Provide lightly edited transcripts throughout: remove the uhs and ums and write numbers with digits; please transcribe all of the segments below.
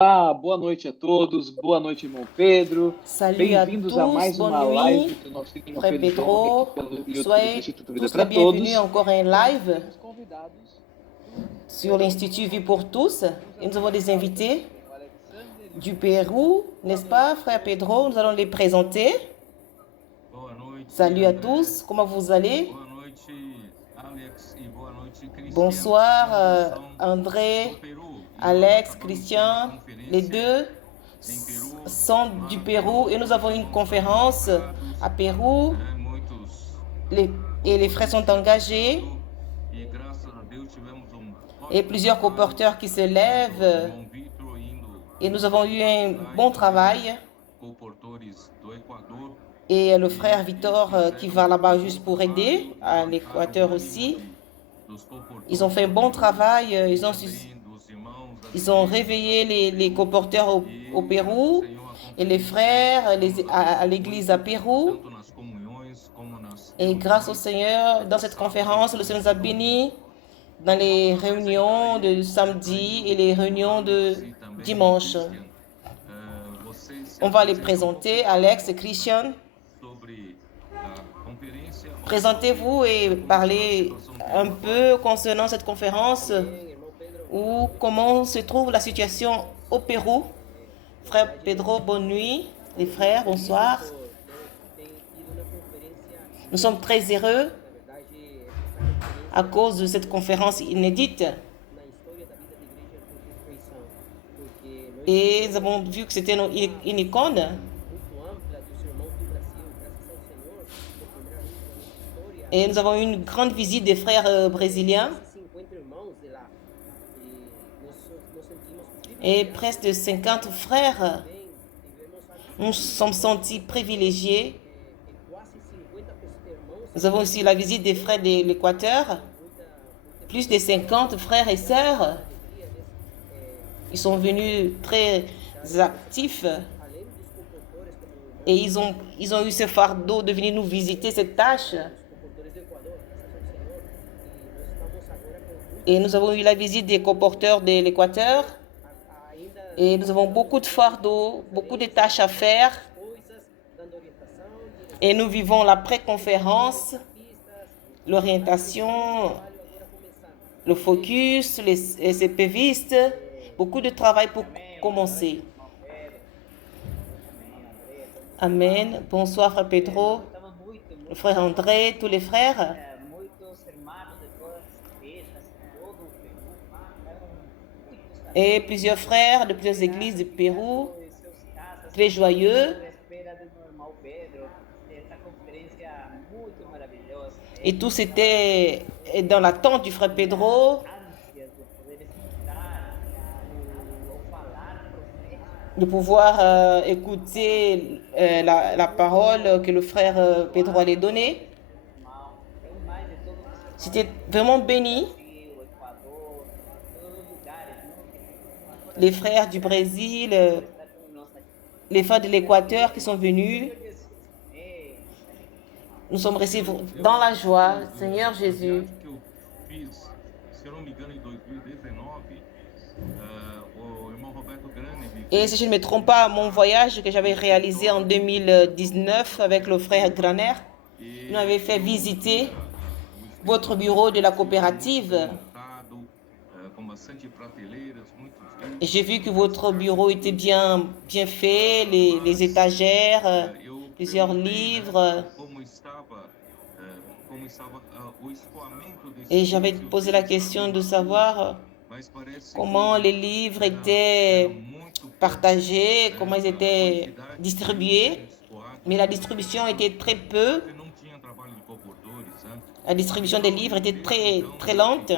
Boa noite a todos, boa noite, irmão Pedro. Salut à Bem-vindos a tous, mais bonne uma live nuit, do nosso irmão frère Pedro Jong aqui Pedro. pelo YouTube do Soyez Instituto Vida tous para les bienvenus Todos. encore en live Temos convidados sur l'Institut Vie pour tous. Et nous avons des invités du Pérou, n'est-ce pas, frère Pedro? Nous allons les présenter. Salut à tous, comment vous allez? Bonsoir, André, Alex, Christian, les deux sont du Pérou et nous avons une conférence à Pérou et les frères sont engagés et plusieurs colporteurs qui se lèvent et nous avons eu un bon travail et le frère Victor qui va là-bas juste pour aider à l'Équateur aussi. Ils ont fait un bon travail, ils ont réveillé les colporteurs au Pérou et les frères à l'église à Pérou. Et grâce au Seigneur, dans cette conférence, le Seigneur nous a bénis dans les réunions de samedi et les réunions de dimanche. On va les présenter, Alex et Christian. Présentez-vous et parlez un peu concernant cette conférence ou comment se trouve la situation au Pérou. Frère Pedro, bonne nuit. Les frères, bonsoir. Nous sommes très heureux à cause de cette conférence inédite. Et nous avons vu que c'était une icône. Et nous avons eu une grande visite des frères brésiliens. Et presque de 50 frères. Nous nous sommes sentis privilégiés. Nous avons aussi la visite des frères de l'Équateur. Plus de 50 frères et sœurs. Ils sont venus très actifs. Et ils ont eu ce fardeau de venir nous visiter, cette tâche. Et nous avons eu la visite des colporteurs de l'Équateur. Et nous avons beaucoup de fardeaux, beaucoup de tâches à faire. Et nous vivons la pré-conférence, l'orientation, le focus, les CPVistes, beaucoup de travail pour commencer. Amen. Bonsoir, frère Pedro, le frère André, tous les frères. Et plusieurs frères de plusieurs églises du Pérou, très joyeux. Et tous étaient dans l'attente du frère Pedro. De pouvoir écouter la parole que le frère Pedro allait donner. C'était vraiment béni. Les frères du Brésil, les frères de l'Équateur qui sont venus. Nous sommes restés dans la joie, Seigneur Jésus. Et si je ne me trompe pas, mon voyage que j'avais réalisé en 2019 avec le frère Graner, il m'avait fait visiter votre bureau de la coopérative. Et j'ai vu que votre bureau était bien fait, les étagères, plusieurs livres. Et j'avais posé la question de savoir comment les livres étaient partagés, comment ils étaient distribués. Mais la distribution était très peu. La distribution des livres était très lente.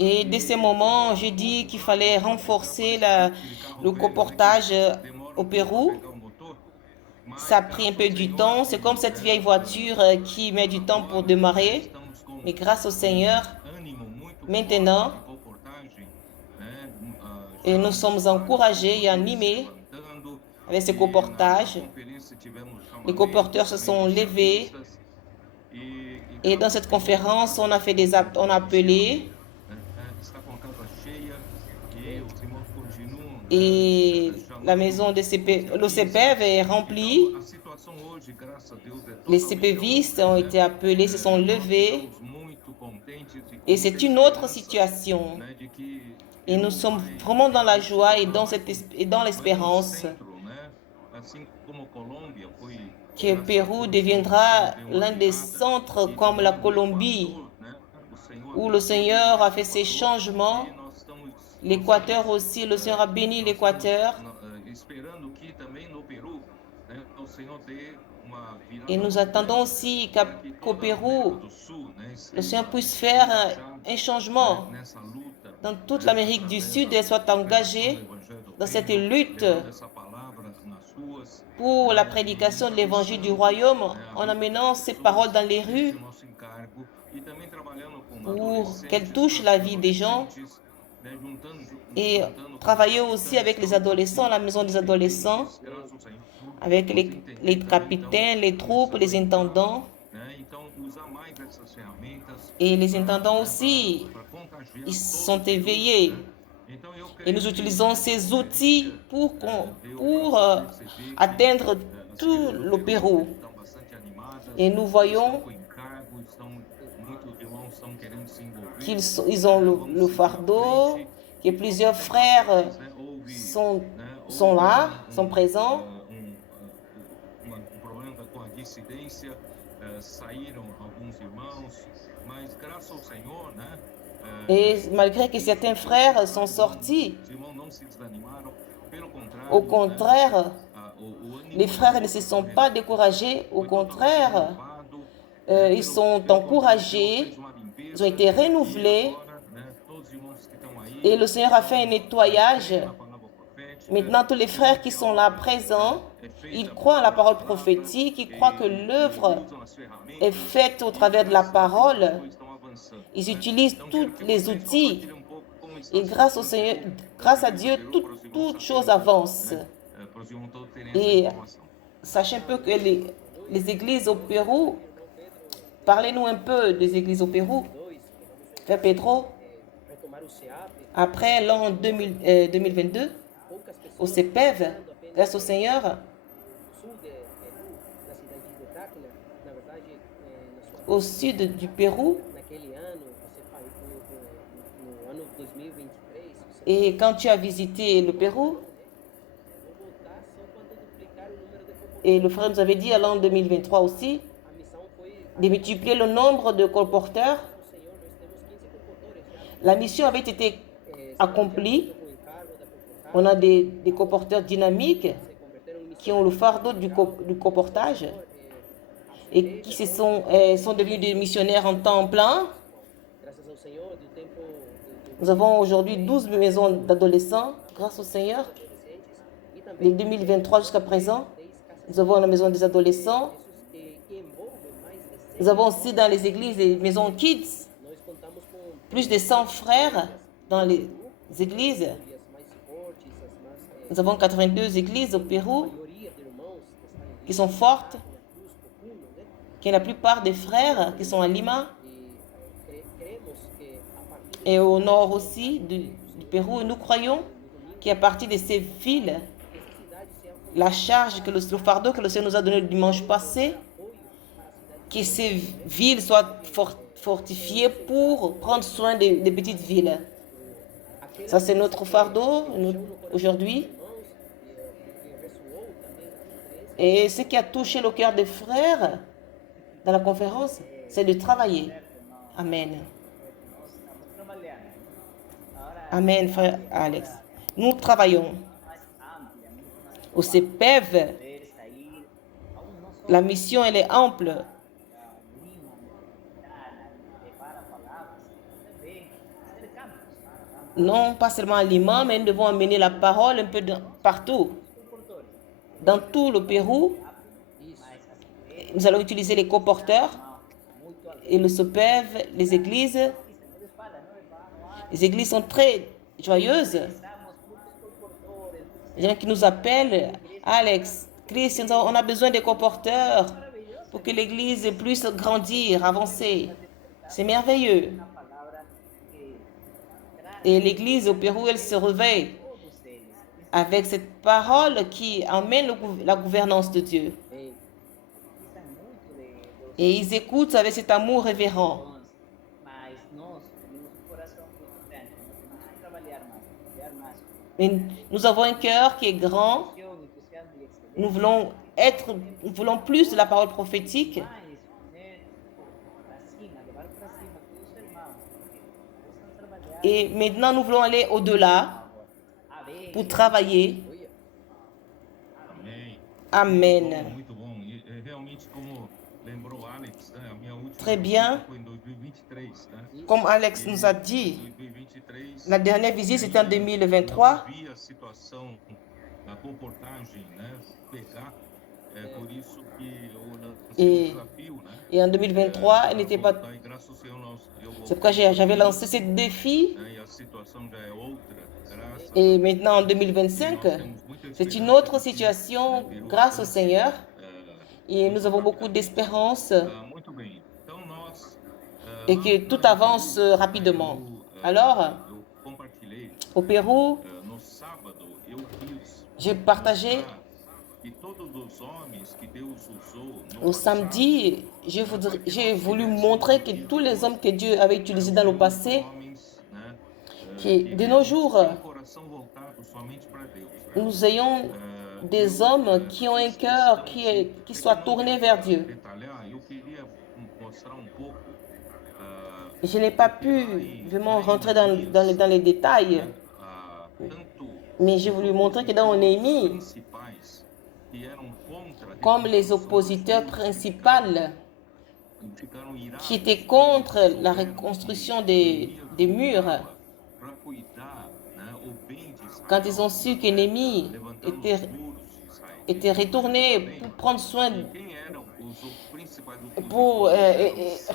Et dès ce moment, j'ai dit qu'il fallait renforcer le colportage au Pérou. Ça a pris un peu du temps. C'est comme cette vieille voiture qui met du temps pour démarrer. Mais grâce au Seigneur, maintenant, et nous sommes encouragés et animés avec ce colportage. Les colporteurs se sont levés. Et dans cette conférence, on a appelé Et la maison de le CPEV est remplie. Les CPVistes ont été appelés, se sont levés. Et c'est une autre situation. Et nous sommes vraiment dans la joie et dans l'espérance que le Pérou deviendra l'un des centres comme la Colombie, où le Seigneur a fait ses changements. L'Équateur aussi, le Seigneur a béni l'Équateur. Et nous attendons aussi qu'au Pérou, le Seigneur puisse faire un changement dans toute l'Amérique du Sud et soit engagé dans cette lutte pour la prédication de l'évangile du royaume en amenant ces paroles dans les rues pour qu'elles touchent la vie des gens et travailler aussi avec les adolescents, la maison des adolescents, avec les capitaines, les troupes, les intendants. Et les intendants aussi, ils sont éveillés. Et nous utilisons ces outils pour atteindre tout le Pérou. Et nous voyons qu'ils ont le fardeau, que plusieurs frères sont là, sont présents. Et malgré que certains frères sont sortis, au contraire, les frères ne se sont pas découragés. Au contraire, ils sont encouragés, ils ont été renouvelés. Et le Seigneur a fait un nettoyage. Maintenant, tous les frères qui sont là présents, ils croient à la parole prophétique, ils croient que l'œuvre est faite au travers de la parole. Ils utilisent tous les outils. Et grâce au Seigneur, grâce à Dieu, toute chose avance. Et sachez un peu que les églises au Pérou, parlez-nous un peu des églises au Pérou. Frère Pedro, après l'an 2022, au CPEV, grâce au Seigneur, au sud du Pérou, et quand tu as visité le Pérou, et le frère nous avait dit à l'an 2023 aussi, de multiplier le nombre de colporteurs. La mission avait été accomplie. On a des colporteurs dynamiques qui ont le fardeau du colportage et qui sont devenus des missionnaires en temps plein. Nous avons aujourd'hui 12 maisons d'adolescents, grâce au Seigneur. De 2023 jusqu'à présent, nous avons la maison des adolescents. Nous avons aussi dans les églises des maisons kids, plus de 100 frères dans les églises. Nous avons 82 églises au Pérou qui sont fortes, qui est la plupart des frères qui sont à Lima et au nord aussi du Pérou. Et nous croyons qu'à partir de ces villes, la charge, le fardeau que le Seigneur nous a donné le dimanche passé, que ces villes soient fortifiées pour prendre soin des petites villes. Ça, c'est notre fardeau aujourd'hui. Et ce qui a touché le cœur des frères dans la conférence, c'est de travailler. Amen. Amen, frère Alex. Nous travaillons. Au CPEV, la mission, elle est ample. Non pas seulement à Lima, mais nous devons amener la parole un peu partout. Dans tout le Pérou, nous allons utiliser les coporteurs et le CPEV, les églises. Les églises sont très joyeuses. Les gens qui nous appellent, Alex, Christian, on a besoin des coporteurs pour que l'église puisse grandir, avancer. C'est merveilleux. Et l'église au Pérou, elle se réveille. avec cette parole qui emmène la gouvernance de Dieu. Et ils écoutent avec cet amour révérent. Et nous avons un cœur qui est grand. Nous voulons plus de la parole prophétique. Et maintenant, nous voulons aller au-delà pour travailler. Amen. Très bien. Comme Alex nous a dit, la dernière visite c'était en 2023. Et en 2023, elle n'était pas... C'est pourquoi j'avais lancé ce défi. Et maintenant, en 2025, c'est une autre situation grâce au Seigneur. Et nous avons beaucoup d'espérance et que tout avance rapidement. Alors, au Pérou, j'ai partagé au samedi, j'ai voulu montrer que tous les hommes que Dieu avait utilisés dans le passé, que de nos jours, nous ayons des hommes qui ont un cœur qui soit tourné vers Dieu. Je n'ai pas pu vraiment rentrer dans les détails, mais j'ai voulu montrer que dans Néhémie, comme les oppositeurs principaux qui étaient contre la reconstruction des murs, quand ils ont su que Néhémie était retourné pour prendre soin, pour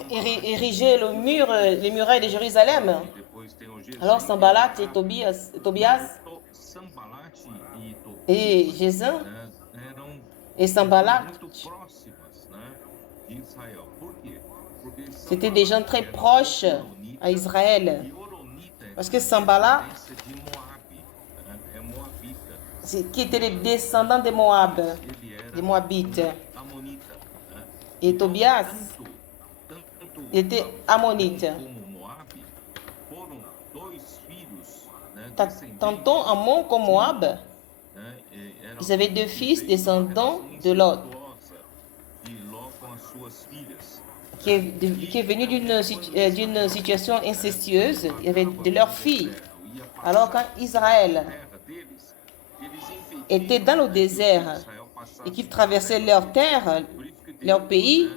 ériger les murailles de Jérusalem. Alors Sanballat et Tobias et Gézim et Sanballat, c'était des gens très proches à Israël. Parce que Sanballat, qui étaient les descendants des Moab, des Moabites. Et Tobias était ammonite. Tantôt Ammon comme Moab, ils avaient deux fils descendants de Lot, qui est venu d'une situation incestueuse. Il y avait de leurs filles. Alors quand Israël était dans le désert et qu'ils traversaient leur terre, leur pays,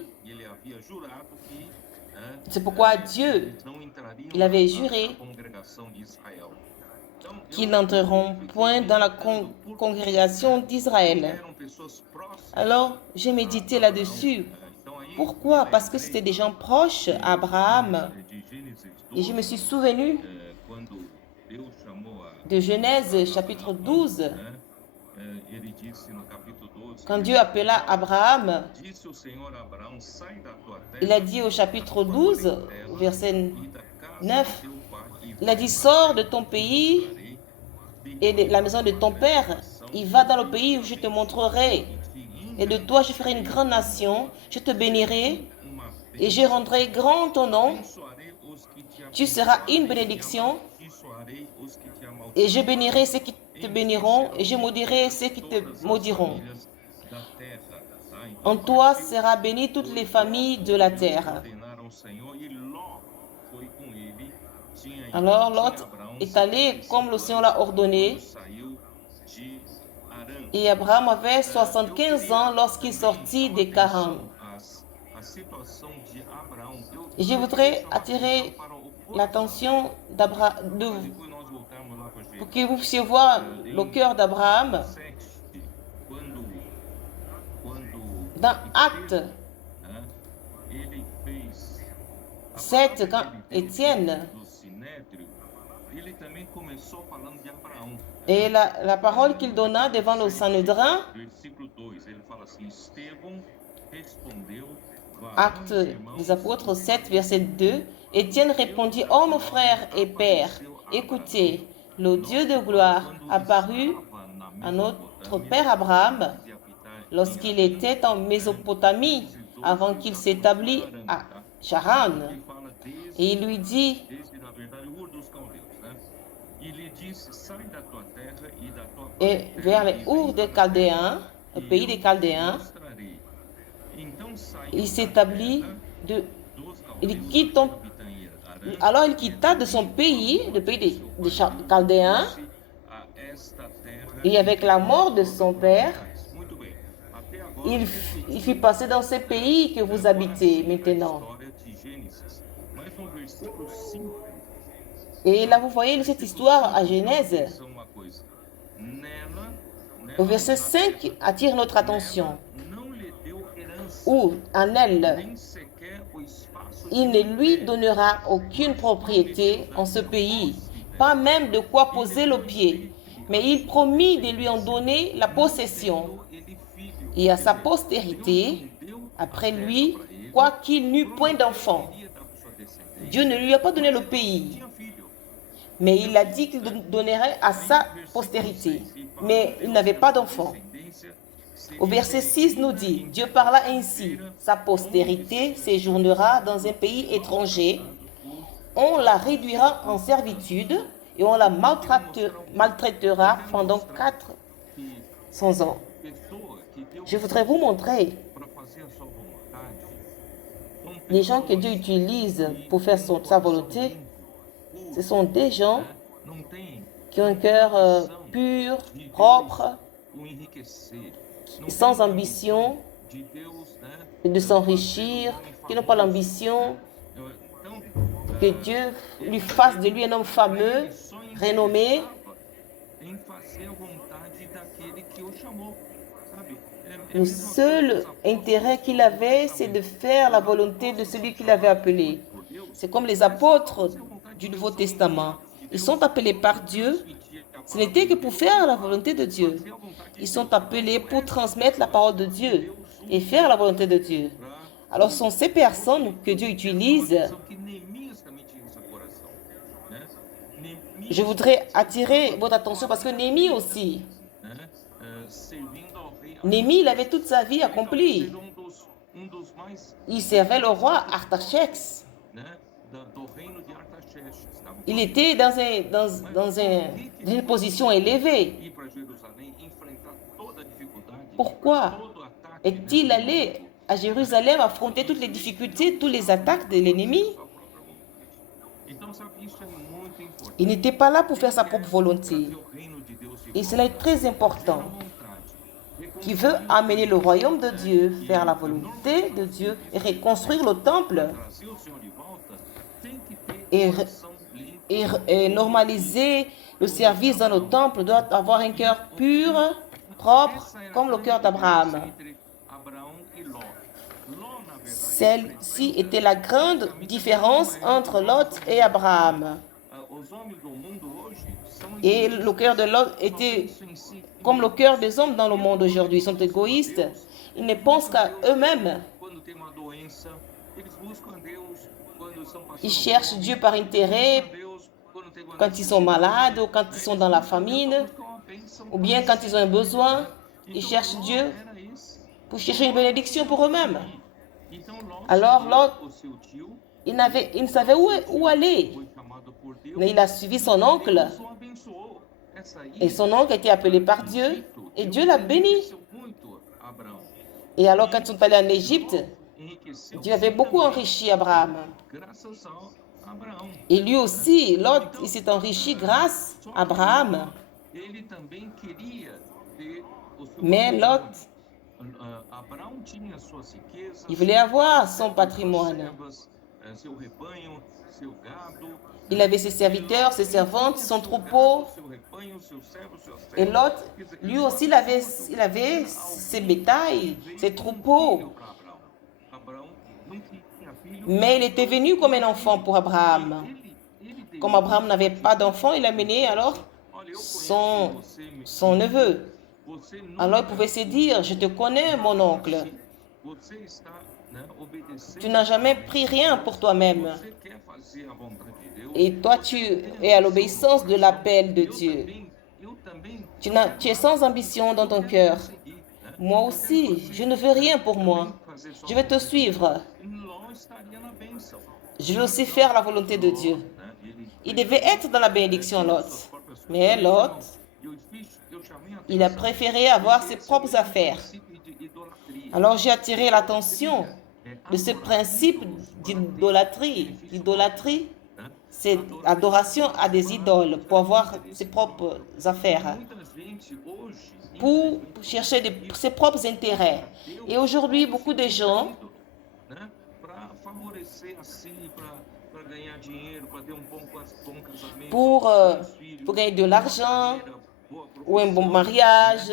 c'est pourquoi Dieu, il avait juré qu'ils n'entreront point dans la congrégation d'Israël. Alors, j'ai médité là-dessus. Pourquoi? Parce que c'était des gens proches à Abraham. Et je me suis souvenu de Genèse chapitre 12. Quand Dieu appela Abraham, il a dit au chapitre 12, verset 9, il a dit, sors de ton pays et de la maison de ton père, il va dans le pays où je te montrerai. Et de toi, je ferai une grande nation, je te bénirai et je rendrai grand ton nom. Tu seras une bénédiction et je bénirai ceux qui te béniront et je maudirai ceux qui te maudiront. En toi sera bénie toutes les familles de la terre. Alors Lot est allé comme le Seigneur l'a ordonné. Et Abraham avait 75 ans lorsqu'il sortit des Charan. Et je voudrais attirer l'attention pour que vous puissiez voir le cœur d'Abraham. Dans Actes 7, quand Étienne, et la parole qu'il donna devant le Sanhédrin, Actes des Apôtres 7, verset 2, Étienne répondit, « Oh mon frère et père, écoutez, le Dieu de gloire apparut à notre père Abraham lorsqu'il était en Mésopotamie, avant qu'il s'établisse à Charan. Et il lui dit, et vers les Our des Chaldéens, le pays des Chaldéens, il s'établit alors il quitta de son pays, le pays des Chaldéens, et avec la mort de son père, il fit passer dans ce pays que vous habitez maintenant. Et là, vous voyez cette histoire à Genèse. Au verset 5 attire notre attention. Où, en elle, il ne lui donnera aucune propriété en ce pays, pas même de quoi poser le pied. Mais il promit de lui en donner la possession. Et à sa postérité, après lui, quoiqu'il n'eût point d'enfant. Dieu ne lui a pas donné le pays, mais il a dit qu'il donnerait à sa postérité. Mais il n'avait pas d'enfant. Au verset 6 nous dit, Dieu parla ainsi, sa postérité séjournera dans un pays étranger, on la réduira en servitude et on la maltraitera pendant 400 ans. Je voudrais vous montrer les gens que Dieu utilise pour faire sa volonté. Ce sont des gens qui ont un cœur pur, propre, sans ambition de s'enrichir, qui n'ont pas l'ambition que Dieu lui fasse de lui un homme fameux, renommé. Le seul intérêt qu'il avait, c'est de faire la volonté de celui qu'il avait appelé. C'est comme les apôtres du Nouveau Testament. Ils sont appelés par Dieu. Ce n'était que pour faire la volonté de Dieu. Ils sont appelés pour transmettre la parole de Dieu et faire la volonté de Dieu. Alors, ce sont ces personnes que Dieu utilise. Je voudrais attirer votre attention parce que Néhémie aussi. Néhémie, il avait toute sa vie accomplie. Il servait le roi Artaxerxès. Il était dans une position élevée. Pourquoi est-il allé à Jérusalem affronter toutes les difficultés, toutes les attaques de l'ennemi? Il n'était pas là pour faire sa propre volonté. Et cela est très important. Qui veut amener le royaume de Dieu, faire la volonté de Dieu et reconstruire le temple et normaliser le service dans le temple, doit avoir un cœur pur, propre, comme le cœur d'Abraham. Celle-ci était la grande différence entre Lot et Abraham. Et le cœur de Lot était comme le cœur des hommes dans le monde aujourd'hui. Ils sont égoïstes. Ils ne pensent qu'à eux-mêmes. Ils cherchent Dieu par intérêt quand ils sont malades ou quand ils sont dans la famine ou bien quand ils ont un besoin. Ils cherchent Dieu pour chercher une bénédiction pour eux-mêmes. Alors Lot, il ne savait où aller. Mais il a suivi son oncle. Et son oncle était appelé par Dieu. Et Dieu l'a béni. Et alors quand ils sont allés en Égypte, Dieu avait beaucoup enrichi Abraham. Et lui aussi, Lot, il s'est enrichi grâce à Abraham. Mais Lot, il voulait avoir son patrimoine. Il avait ses serviteurs, ses servantes, son troupeau. Et Lot, lui aussi, il avait ses bétails, ses troupeaux. Mais il était venu comme un enfant pour Abraham. Comme Abraham n'avait pas d'enfant, il a mené alors son neveu. Alors il pouvait se dire, je te connais, mon oncle. Tu n'as jamais pris rien pour toi-même. Et toi, tu es à l'obéissance de l'appel de Dieu. Tu es sans ambition dans ton cœur. Moi aussi, je ne veux rien pour moi. Je vais te suivre. Je veux aussi faire la volonté de Dieu. Il devait être dans la bénédiction, Lot. Mais Lot, il a préféré avoir ses propres affaires. Alors j'ai attiré l'attention de ce principe d'idolâtrie. L'idolâtrie, c'est adoration à des idoles pour avoir ses propres affaires, pour chercher ses propres intérêts. Et aujourd'hui, beaucoup de gens, pour gagner de l'argent ou un bon mariage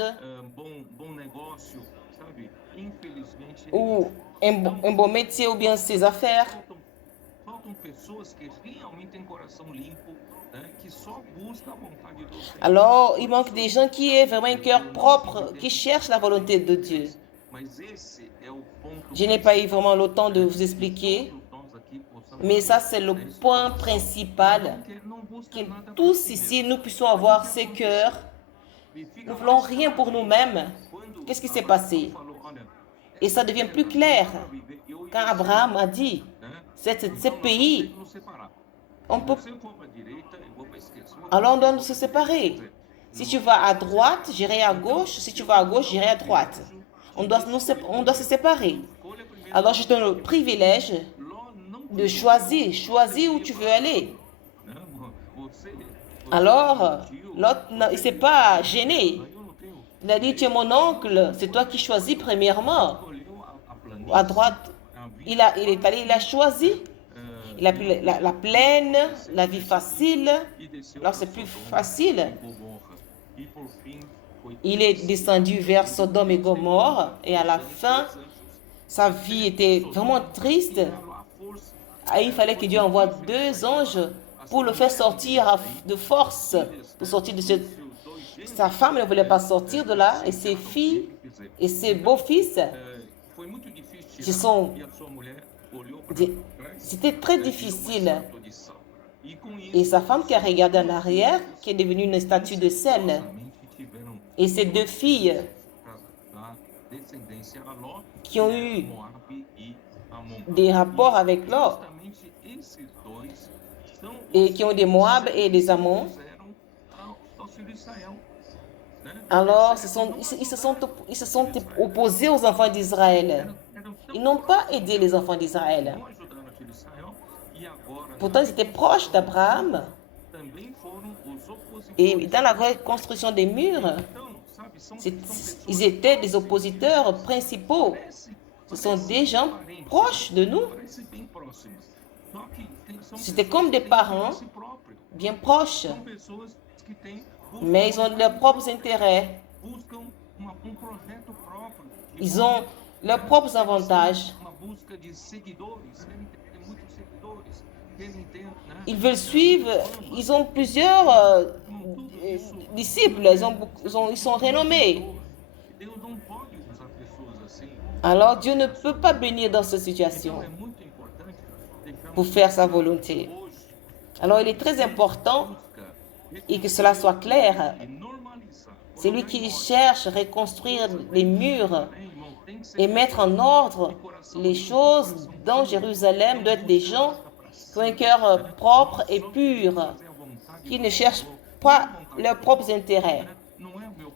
ou un bon métier ou bien ses affaires, alors il manque des gens qui aient vraiment un cœur propre, qui cherchent la volonté de Dieu. Je n'ai pas eu vraiment le temps de vous expliquer, mais ça c'est le point principal, que tous ici nous puissions avoir ces cœurs. Nous ne voulons rien pour nous-mêmes. Qu'est-ce qui s'est passé? Et ça devient plus clair quand Abraham a dit, ce pays, on peut... Alors on doit se séparer. Si tu vas à droite, j'irai à gauche. Si tu vas à gauche, j'irai à droite. On doit se séparer. Alors je te donne le privilège de choisir. Choisis où tu veux aller. Alors, l'autre, il ne s'est pas gêné. Il a dit, tu es mon oncle, c'est toi qui choisis premièrement. À droite, il est allé, il a choisi. Il a pris la plaine, la vie facile. Alors c'est plus facile. Il est descendu vers Sodome et Gomorrhe. Et à la fin, sa vie était vraiment triste. Et il fallait que Dieu envoie 2 anges pour le faire sortir de force. Pour sortir de ce... Sa femme ne voulait pas sortir de là. Et ses filles et ses beaux-fils, c'était très difficile. Et sa femme qui a regardé en arrière, qui est devenue une statue de sel. Et ses 2 filles qui ont eu des rapports avec Lot et qui ont des Moab et des Ammons. Alors, ils se sont opposés aux enfants d'Israël. Ils n'ont pas aidé les enfants d'Israël. Pourtant, ils étaient proches d'Abraham. Et dans la reconstruction des murs, ils étaient des oppositeurs principaux. Ce sont des gens proches de nous. C'était comme des parents bien proches. Mais ils ont leurs propres intérêts. Ils ont leurs propres avantages. Ils veulent suivre. Ils ont plusieurs disciples. Ils sont renommés. Alors Dieu ne peut pas bénir dans cette situation pour faire sa volonté. Alors il est très important et que cela soit clair. C'est lui qui cherche à reconstruire les murs et mettre en ordre les choses dans Jérusalem. Doit être des gens qui ont un cœur propre et pur, qui ne cherchent pas leurs propres intérêts,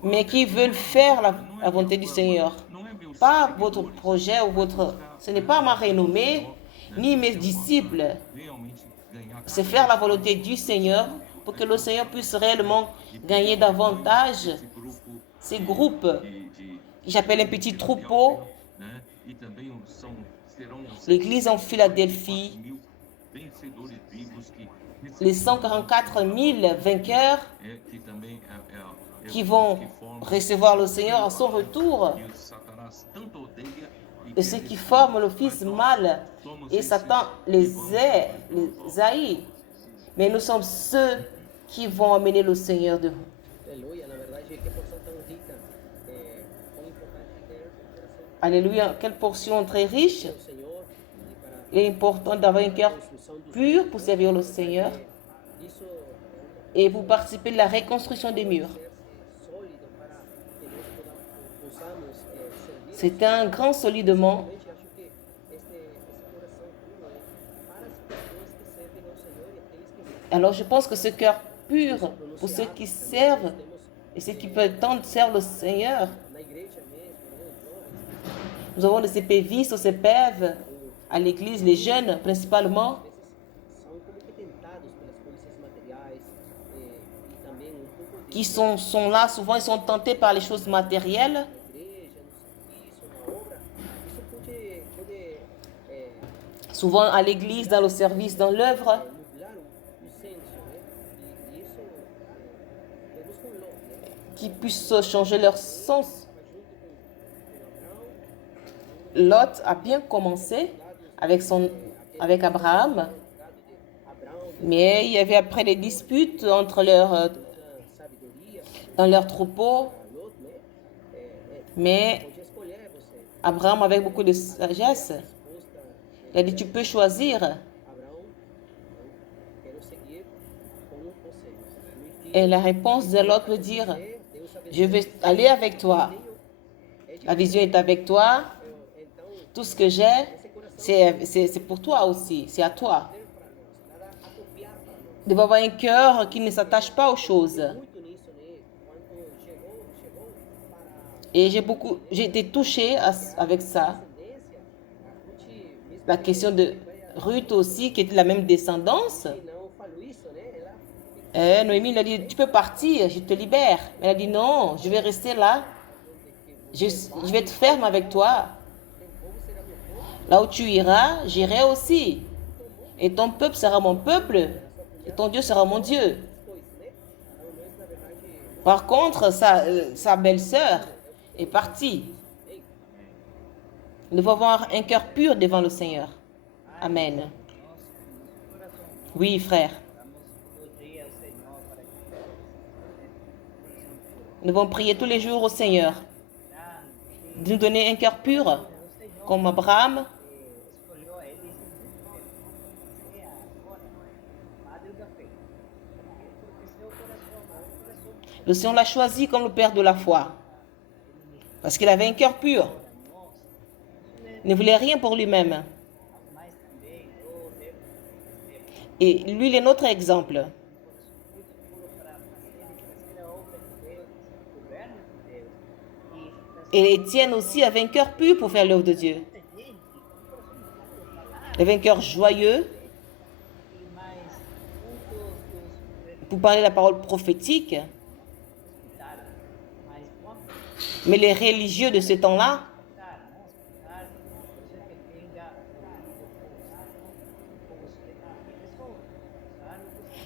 mais qui veulent faire la volonté du Seigneur. Pas votre projet ou votre... Ce n'est pas ma renommée, ni mes disciples. C'est faire la volonté du Seigneur pour que le Seigneur puisse réellement gagner davantage ces groupes. J'appelle un petit troupeau. L'église en Philadelphie, les 144 000 vainqueurs qui vont recevoir le Seigneur à son retour, et ceux qui forment le fils mal, et Satan les haït. Mais nous sommes ceux qui vont amener le Seigneur de vous. Alléluia, quelle portion très riche. Il est important d'avoir un cœur pur pour servir le Seigneur et pour participer à la reconstruction des murs. C'est un grand solidement. Alors je pense que ce cœur pur pour ceux qui servent et ceux qui prétendent servir le Seigneur. Nous avons les CPVistes, les CPEV à l'église, les jeunes principalement, qui sont là, souvent ils sont tentés par les choses matérielles. Souvent à l'église, dans le service, dans l'œuvre. Qui puissent changer leur sens. Lot a bien commencé avec Abraham, mais il y avait après des disputes dans leur troupeau. Mais Abraham, avec beaucoup de sagesse, il a dit, tu peux choisir. Et la réponse de Lot veut dire, je vais aller avec toi. La vision est avec toi. Tout ce que j'ai, c'est pour toi aussi. C'est à toi. Il doit avoir un cœur qui ne s'attache pas aux choses. Et j'ai été touchée avec ça. La question de Ruth aussi, qui était de la même descendance. Noémie lui a dit, tu peux partir, je te libère. Elle a dit, non, je vais rester là. Je vais être ferme avec toi. Là où tu iras, j'irai aussi. Et ton peuple sera mon peuple. Et ton Dieu sera mon Dieu. Par contre, sa belle-sœur est partie. Nous devons avoir un cœur pur devant le Seigneur. Amen. Oui, frère. Nous devons prier tous les jours au Seigneur de nous donner un cœur pur, comme Abraham. Le Seigneur l'a choisi comme le père de la foi, parce qu'il avait un cœur pur. Il ne voulait rien pour lui-même. Et lui, il est notre exemple. Et Étienne aussi avait un cœur pur pour faire l'œuvre de Dieu. Il avait un cœur joyeux pour parler la parole prophétique. Mais les religieux de ce temps-là,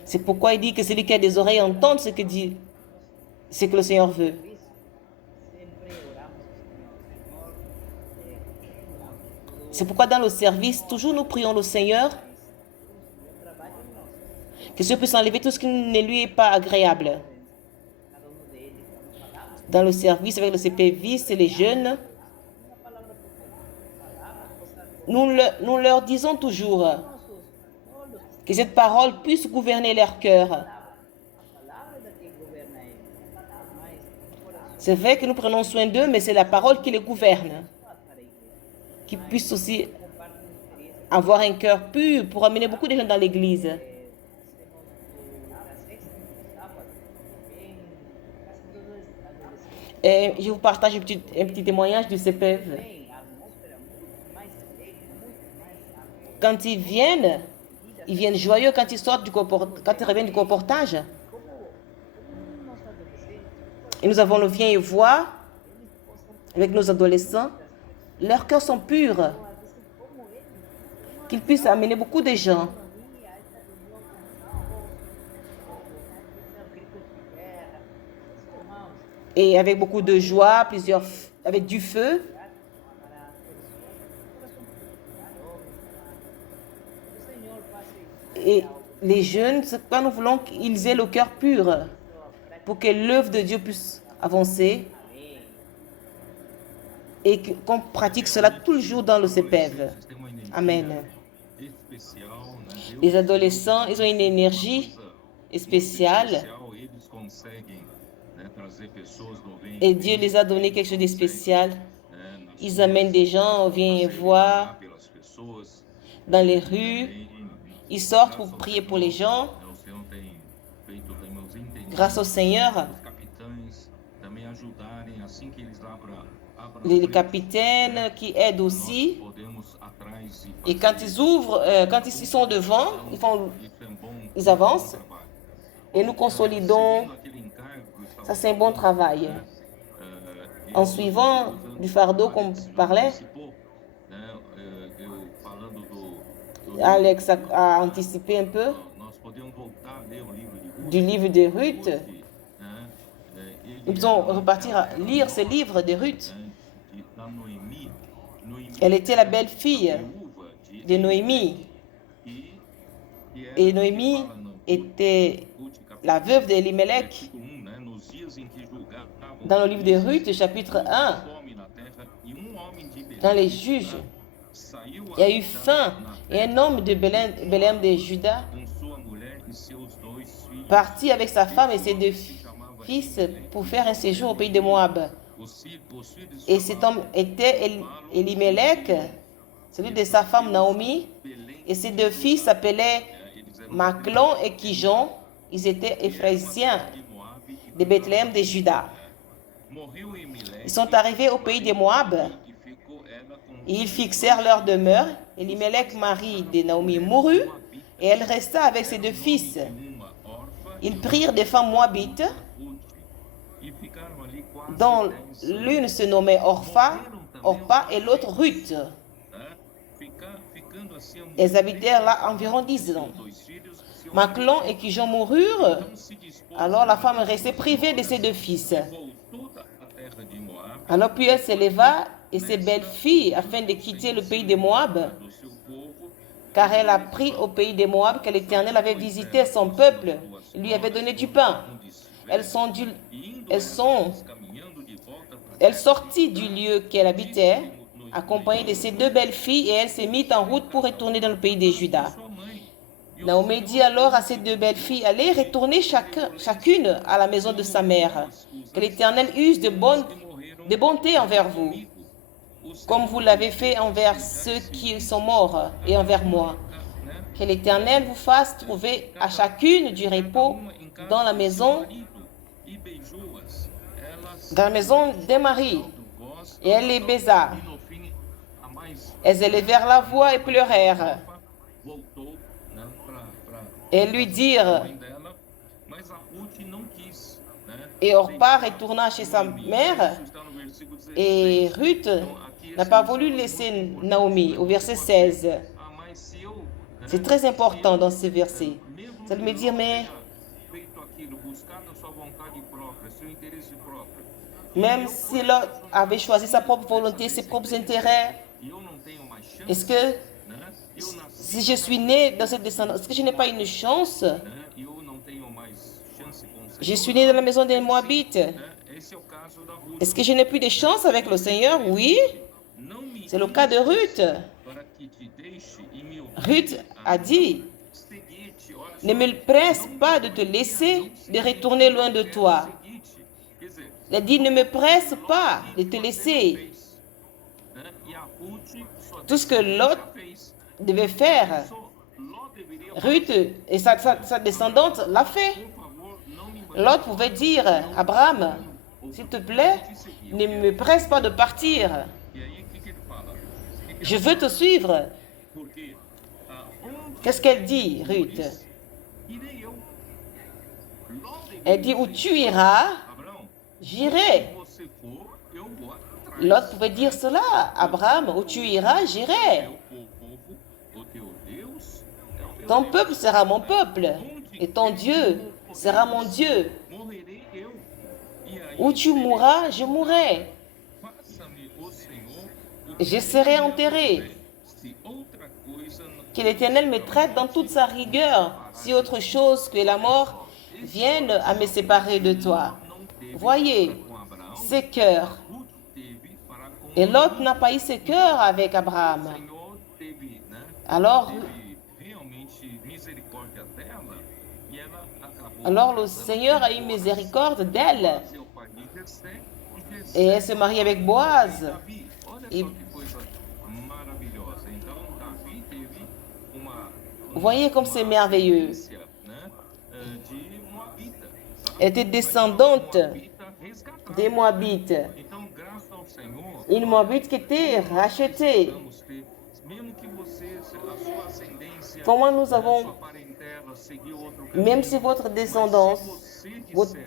c'est pourquoi il dit que celui qui a des oreilles entende ce que le Seigneur veut. C'est pourquoi dans le service, toujours nous prions le Seigneur que Dieu puisse enlever tout ce qui ne lui est pas agréable. Dans le service avec le CPVistes et les jeunes, nous leur disons toujours que cette parole puisse gouverner leur cœur. C'est vrai que nous prenons soin d'eux, mais c'est la parole qui les gouverne. Qu'ils puissent aussi avoir un cœur pur pour amener beaucoup de gens dans l'église. Et je vous partage un petit témoignage du CPEV. Quand ils viennent joyeux quand ils sortent quand ils reviennent du comportage. Et nous avons le viens et voix avec nos adolescents. Leurs cœurs sont purs. Qu'ils puissent amener beaucoup de gens. Et avec beaucoup de joie, avec du feu. Et les jeunes, c'est quoi nous voulons qu'ils aient le cœur pur pour que l'œuvre de Dieu puisse avancer et qu'on pratique cela toujours dans le CPEV. Amen. Les adolescents, ils ont une énergie spéciale et Dieu les a donné quelque chose de spécial. Ils amènent des gens, on vient voir dans les rues. Ils sortent pour prier pour les gens. Grâce au Seigneur, les capitaines qui aident aussi. Et quand ils ouvrent, quand ils sont devant, ils avancent et nous consolidons. Ça, c'est un bon travail. En suivant du fardeau qu'on parlait, Alex a anticipé un peu du livre de Ruth. Nous pouvons repartir à lire ce livre de Ruth. Elle était la belle-fille de Noémie. Et Noémie était la veuve d'Elimelech. Dans le livre de Ruth, chapitre 1, dans les juges, il y a eu faim. Et un homme de Bélem de Juda partit avec sa femme et ses 2 fils pour faire un séjour au pays de Moab. Et cet homme était Elimelech, celui de sa femme Naomi, et ses 2 fils s'appelaient Maclon et Kijon. Ils étaient Éphraïsiens de Bethléem de Juda. Ils sont arrivés au pays de Moab et ils fixèrent leur demeure. Elimelech, mari de Naomi, mourut et elle resta avec ses 2 fils. Ils prirent des femmes moabites, dont l'une se nommait Orpha et l'autre Ruth. Elles habitèrent là environ 10 ans. Maclon et Kijon moururent, alors la femme restait privée de ses 2 fils. Alors puis elle s'éleva et ses belles-filles afin de quitter le pays de Moab, car elle a pris au pays de Moab que l'Éternel avait visité son peuple et lui avait donné du pain. Elles sortit du lieu qu'elle habitait, accompagnée de ses 2 belles-filles, et elle s'est mise en route pour retourner dans le pays de Juda. Naomi dit alors à ses 2 belles-filles, allez retourner chacune à la maison de sa mère, que l'Éternel use de bonté envers vous, comme vous l'avez fait envers ceux qui sont morts et envers moi. Que l'Éternel vous fasse trouver à chacune du repos dans la maison des maris. Et elle les baisa. Elles élevèrent la voix et pleurèrent. Et lui dirent, et Orpa retourna chez sa mère, et Ruth n'a pas voulu laisser Naomi, au verset 16. C'est très important dans ce verset. Ça veut me dire, mais même si l'autre avait choisi sa propre volonté, ses propres intérêts, est-ce que si je suis né dans cette descendance, est-ce que je n'ai pas une chance? Je suis né dans la maison des Moabites. Est-ce que je n'ai plus de chance avec le Seigneur? Oui. C'est le cas de Ruth. Ruth a dit, ne me presse pas de te laisser, de retourner loin de toi. Elle a dit, ne me presse pas de te laisser. Tout ce que Lot devait faire, Ruth et sa descendante l'a fait. Lot pouvait dire, Abraham, s'il te plaît, ne me presse pas de partir. Je veux te suivre. Qu'est-ce qu'elle dit, Ruth? Elle dit, où tu iras, j'irai. Lot pouvait dire cela. Abraham, où tu iras, j'irai. Ton peuple sera mon peuple, et ton Dieu sera mon Dieu. Où tu mourras, je mourrai. Je serai enterré. Que l'Éternel me traite dans toute sa rigueur, si autre chose que la mort vienne à me séparer de toi. Voyez, ces cœurs. Et Lot n'a pas eu ce cœur avec Abraham. Alors le Seigneur a eu miséricorde d'elle. Et elle se marie avec Boaz. Et vous voyez comme c'est merveilleux. Elle était descendante des Moabites. Une Moabite qui était rachetée. Comment nous avons, même si votre descendance,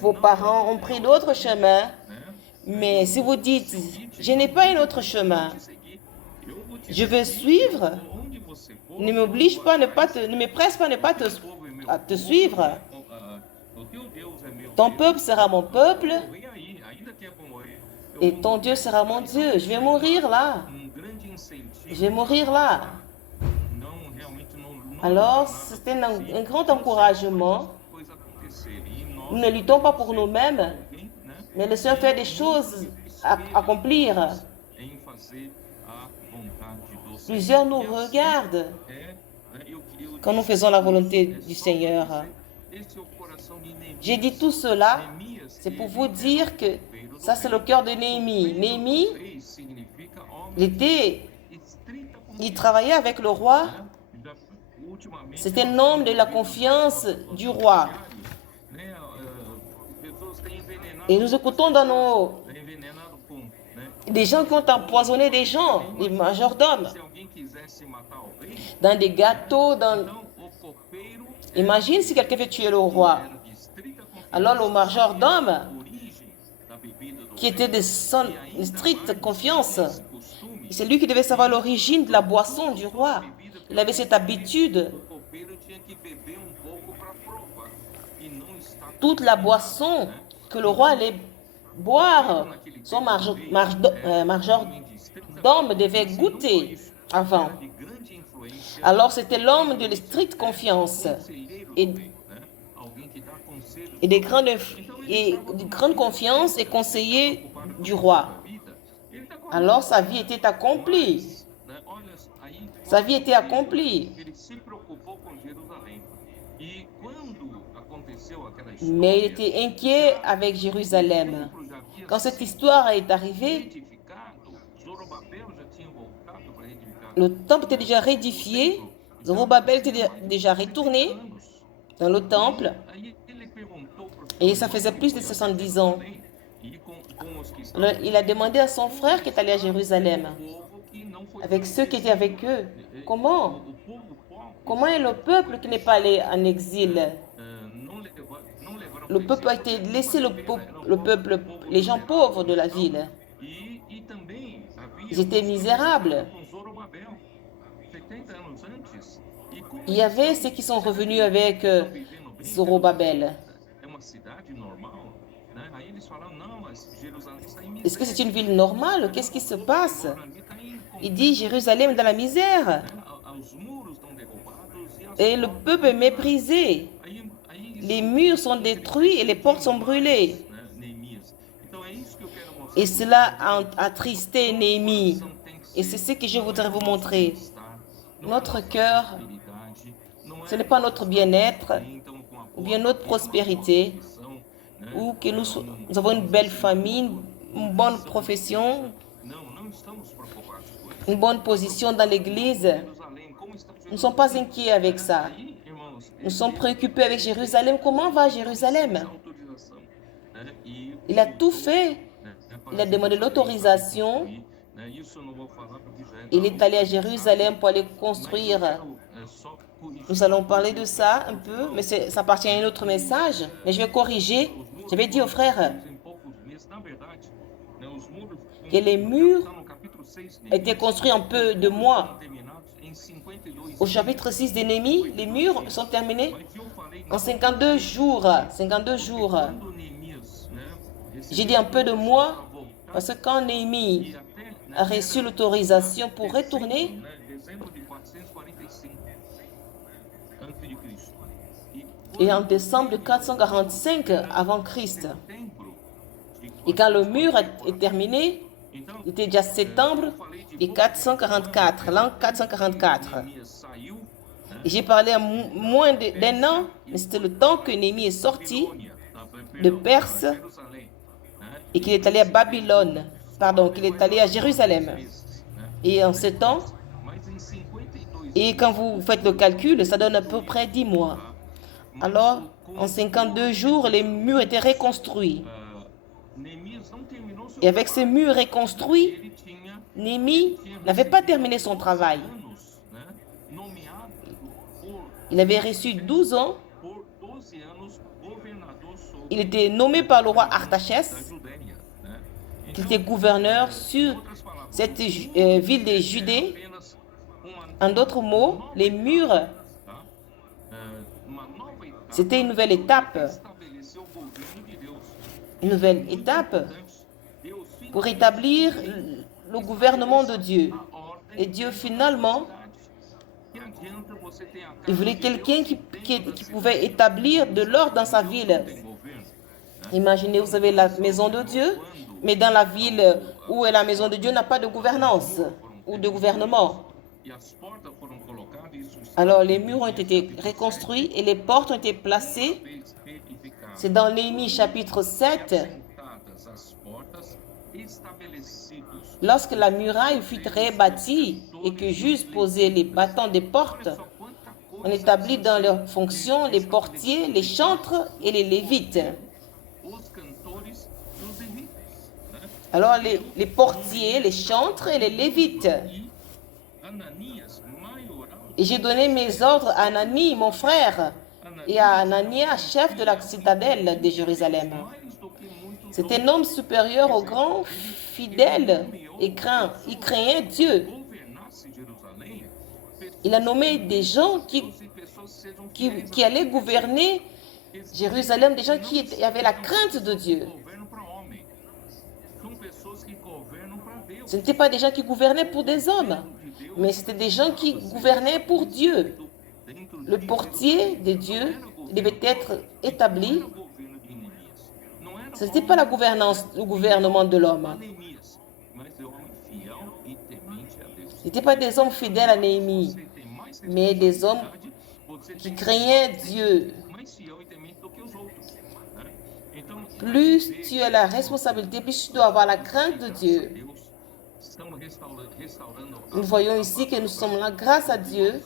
vos parents ont pris d'autres chemins, mais si vous dites, je n'ai pas un autre chemin, je veux suivre, ne m'oblige pas, ne me presse pas, à te suivre. Ton peuple sera mon peuple et ton Dieu sera mon Dieu. Je vais mourir là. Je vais mourir là. Alors, c'est un grand encouragement. Nous ne luttons pas pour nous-mêmes, mais le Seigneur fait des choses à accomplir. Plusieurs nous regardent quand nous faisons la volonté du Seigneur. J'ai dit tout cela, c'est pour vous dire que ça c'est le cœur de Néhémie. Néhémie, il travaillait avec le roi. C'était un homme de la confiance du roi. Et nous écoutons des gens qui ont empoisonné des gens, des majordomes, dans des gâteaux. Imagine si quelqu'un veut tuer le roi. Alors le majordome, qui était de stricte confiance, c'est lui qui devait savoir l'origine de la boisson du roi. Il avait cette habitude. Toute la boisson que le roi allait boire, son majordome devait goûter avant. Alors c'était l'homme de stricte confiance et de grande confiance et conseiller du roi. Alors sa vie était accomplie. Sa vie était accomplie. Mais il était inquiet avec Jérusalem. Quand cette histoire est arrivée, le temple était déjà réédifié. Zorobabel était déjà retourné dans le temple. Et ça faisait plus de 70 ans. Alors, il a demandé à son frère qui est allé à Jérusalem, avec ceux qui étaient avec eux, comment est le peuple qui n'est pas allé en exil? Le peuple a été laissé, le peuple, les gens pauvres de la ville. Ils étaient misérables. Il y avait ceux qui sont revenus avec Zorobabel. Est-ce que c'est une ville normale? Qu'est-ce qui se passe? Il dit Jérusalem est dans la misère. Et le peuple est méprisé. Les murs sont détruits et les portes sont brûlées. Et cela a attristé Néhémie. Et c'est ce que je voudrais vous montrer. Notre cœur, ce n'est pas notre bien-être ou bien notre prospérité ou que nous avons une belle famille, une bonne profession, une bonne position dans l'église. Nous ne sommes pas inquiets avec ça. Nous sommes préoccupés avec Jérusalem. Comment va Jérusalem? Il a tout fait. Il a demandé l'autorisation. Il est allé à Jérusalem pour aller construire. Nous allons parler de ça un peu, mais ça appartient à un autre message. Mais je vais corriger. Je vais dire aux frères que les murs étaient construits en peu de mois. Au chapitre 6 de Néhémie, les murs sont terminés en 52 jours. 52 jours. J'ai dit un peu de mois parce que quand Néhémie a reçu l'autorisation pour retourner, et en décembre de 445 avant Christ. Et quand le mur est terminé, il était déjà septembre de 444, l'an 444. Et j'ai parlé à moins d'un an, mais c'était le temps que Néhémie est sorti de Perse et qu'il est allé à Babylone, qu'il est allé à Jérusalem. Et en 7 ans, et quand vous faites le calcul, ça donne à peu près 10 mois. Alors, en 52 jours, les murs étaient reconstruits. Et avec ces murs reconstruits, Néhémie n'avait pas terminé son travail. Il avait reçu 12 ans. Il était nommé par le roi Artaxerxès, qui était gouverneur sur cette ville de Judée. En d'autres mots, les murs, c'était une nouvelle étape. Une nouvelle étape pour établir le gouvernement de Dieu. Et Dieu, finalement, il voulait quelqu'un qui pouvait établir de l'ordre dans sa ville. Imaginez, vous avez la maison de Dieu, mais dans la ville où est la maison de Dieu, n'a pas de gouvernance ou de gouvernement. Alors, les murs ont été reconstruits et les portes ont été placées. C'est dans Néhémie chapitre 7. Lorsque la muraille fut rebâtie et que j'eusse posé les battants des portes, on établit dans leurs fonctions les portiers, les chantres et les lévites. Alors les portiers, les chantres et les lévites. Et j'ai donné mes ordres à Anani, mon frère, et à Anania, chef de la citadelle de Jérusalem. C'est un homme supérieur aux grands, fidèle et craint. Il craignait Dieu. Il a nommé des gens qui allaient gouverner Jérusalem, des gens qui avaient la crainte de Dieu. Ce n'étaient pas des gens qui gouvernaient pour des hommes, mais c'était des gens qui gouvernaient pour Dieu. Le portier de Dieu devait être établi. Ce n'était pas la gouvernance, le gouvernement de l'homme. Ce n'étaient pas des hommes fidèles à Néhémie, mais des hommes qui craignaient Dieu. Plus tu as la responsabilité, plus tu dois avoir la crainte de Dieu. Nous voyons ici que nous sommes là grâce à Dieu,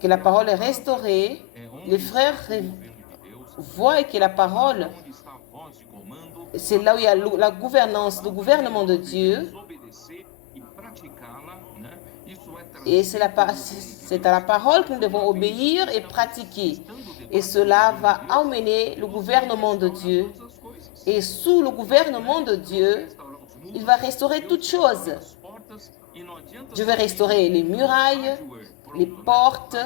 que la parole est restaurée. Les frères voient que la parole, c'est là où il y a la gouvernance, le gouvernement de Dieu. Et c'est à la parole que nous devons obéir et pratiquer. Et cela va emmener le gouvernement de Dieu. Et sous le gouvernement de Dieu, il va restaurer toutes choses. Je vais restaurer les murailles, les portes.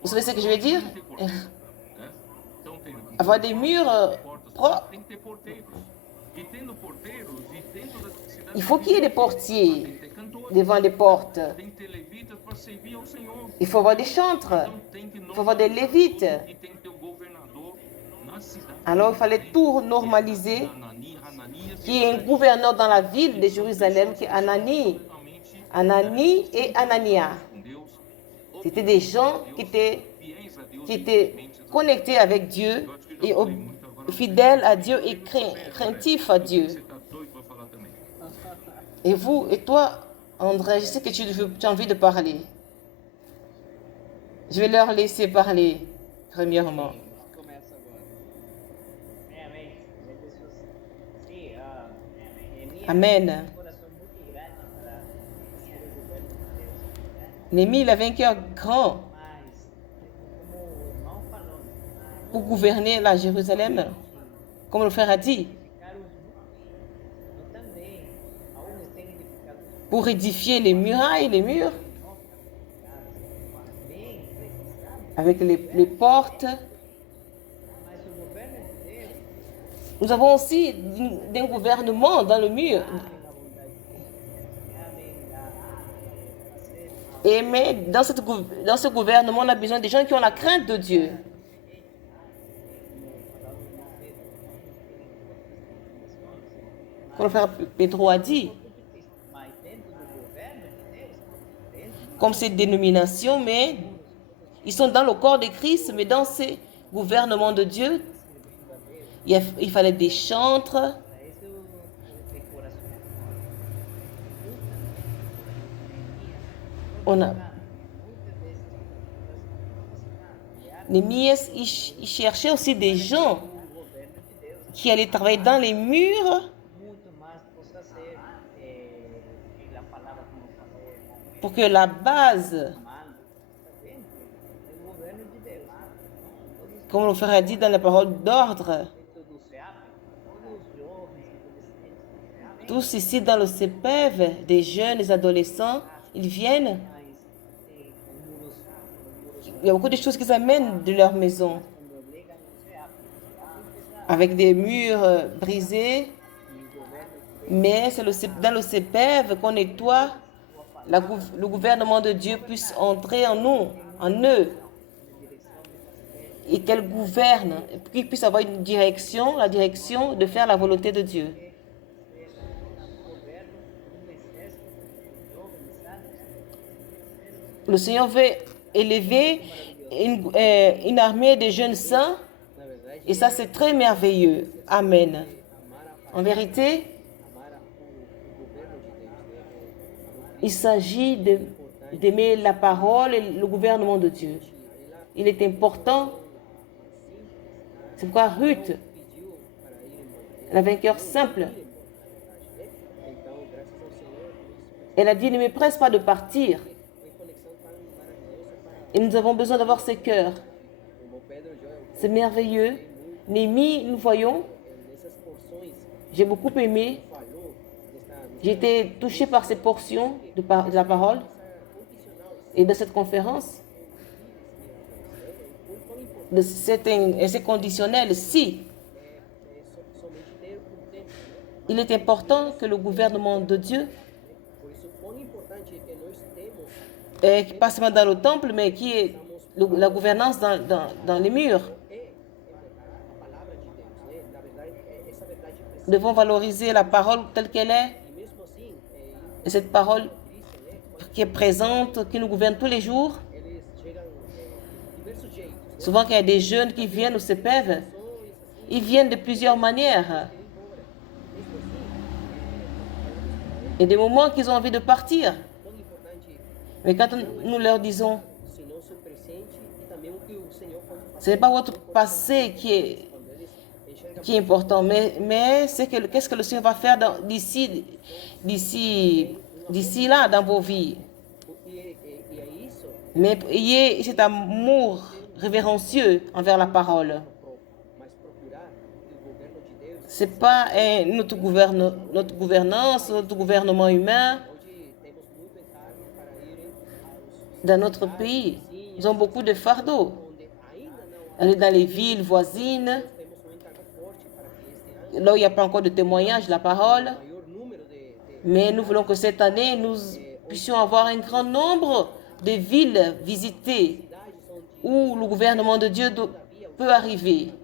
Vous savez ce que je veux dire? Avoir des murs propres. Il faut qu'il y ait des portiers devant les portes. Il faut avoir des chantres. Il faut avoir des lévites. Alors il fallait tout normaliser. Qu'il y ait un gouverneur dans la ville de Jérusalem qui est Anani et Anania. C'était des gens qui étaient connectés avec Dieu et fidèles à Dieu et craintifs à Dieu. Et vous, et toi, André, je sais que tu as envie de parler. Je vais leur laisser parler, premièrement. Amen. Néhémie, il avait un cœur grand pour gouverner la Jérusalem, comme le frère a dit, pour édifier les murailles, les murs, avec les portes. Nous avons aussi un gouvernement dans le mur. Mais dans ce gouvernement, on a besoin des gens qui ont la crainte de Dieu. Comme le frère Pedro a dit, comme ces dénominations, mais ils sont dans le corps de Christ, mais dans ces gouvernements de Dieu, Il fallait des chantres. Néhémias, il cherchait aussi des gens qui allaient travailler dans les murs pour que la base, comme le frère a dit dans la parole d'ordre, tous ici dans le CPEV, des jeunes, des adolescents, ils viennent. Il y a beaucoup de choses qu'ils amènent de leur maison, avec des murs brisés. Mais c'est dans le CPEV qu'on nettoie, le gouvernement de Dieu puisse entrer en nous, en eux, et qu'elle gouverne, qu'il puisse avoir une direction, la direction de faire la volonté de Dieu. Le Seigneur veut élever une armée de jeunes saints, et ça c'est très merveilleux. Amen. En vérité, il s'agit d'aimer la parole et le gouvernement de Dieu. Il est important. C'est pourquoi Ruth, elle avait un cœur simple. Elle a dit, ne me presse pas de partir. Et nous avons besoin d'avoir ce cœur. C'est merveilleux. Néhémie, nous voyons, j'ai beaucoup aimé. J'ai été touché par ces portions de la parole et de cette conférence. C'est conditionnel. Si il est important que le gouvernement de Dieu, pas seulement dans le temple, mais qui est la gouvernance dans les murs. Nous devons valoriser la parole telle qu'elle est. Et cette parole qui est présente, qui nous gouverne tous les jours. Souvent, quand il y a des jeunes qui viennent au CPEV, ils viennent de plusieurs manières. Et des moments qu'ils ont envie de partir. Mais quand nous leur disons, ce n'est pas votre passé qui est important, mais c'est qu'est-ce que le Seigneur va faire d'ici là dans vos vies. Mais ayez cet amour révérencieux envers la parole. Ce n'est pas notre gouvernance, notre gouvernement humain dans notre pays. Ils ont beaucoup de fardeaux. Aller dans les villes voisines, là où il n'y a pas encore de témoignage de la parole. Mais nous voulons que cette année, nous puissions avoir un grand nombre de villes visitées où le gouvernement de Dieu peut arriver.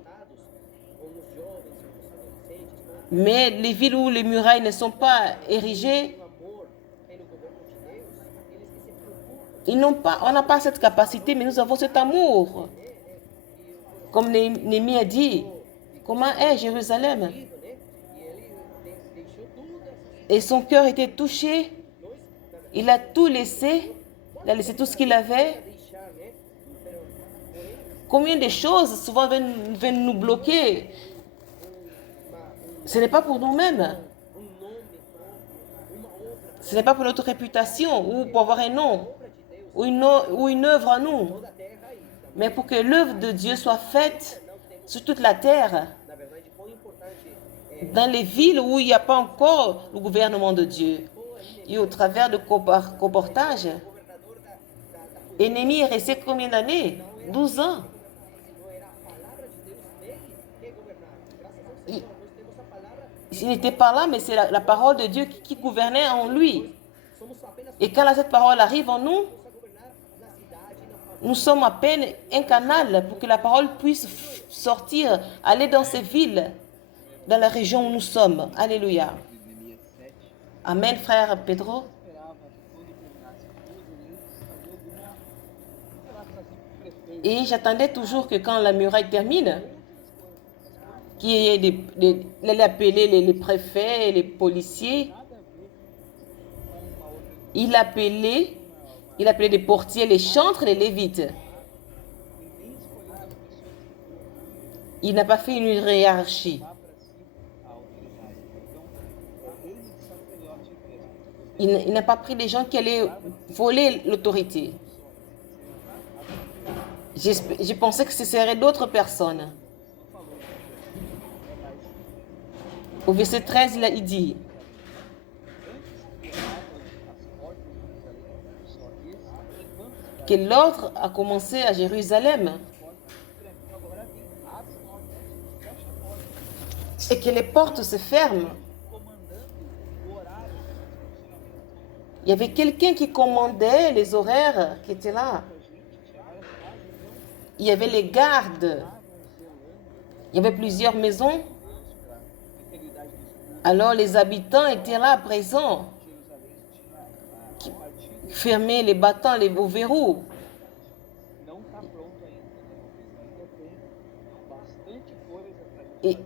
Mais les villes où les murailles ne sont pas érigées, on n'a pas cette capacité, mais nous avons cet amour. Comme Néhémie a dit, comment est Jérusalem? Et son cœur était touché. Il a tout laissé. Il a laissé tout ce qu'il avait. Combien de choses souvent viennent nous bloquer? Ce n'est pas pour nous-mêmes. Ce n'est pas pour notre réputation ou pour avoir un nom ou une œuvre en nous. Mais pour que l'œuvre de Dieu soit faite sur toute la terre, dans les villes où il n'y a pas encore le gouvernement de Dieu. Et au travers de comportage, Néhémie est resté combien d'années? 12 ans. Il n'était pas là, mais c'est la parole de Dieu qui gouvernait en lui. Et quand cette parole arrive en nous, nous sommes à peine un canal pour que la parole puisse sortir, aller dans ces villes, dans la région où nous sommes. Alléluia. Amen, frère Pedro. Et j'attendais toujours que quand la muraille termine, Il allait appeler les préfets et les policiers. Il appelait les portiers, les chantres, les lévites. Il n'a pas fait une hiérarchie. Il n'a pas pris des gens qui allaient voler l'autorité. J'ai pensé que ce seraient d'autres personnes. Au verset 13, il dit que l'ordre a commencé à Jérusalem et que les portes se ferment. Il y avait quelqu'un qui commandait les horaires qui étaient là. Il y avait les gardes. Il y avait plusieurs maisons. Alors les habitants étaient là présents. Qui fermaient les battants, les verrous. Et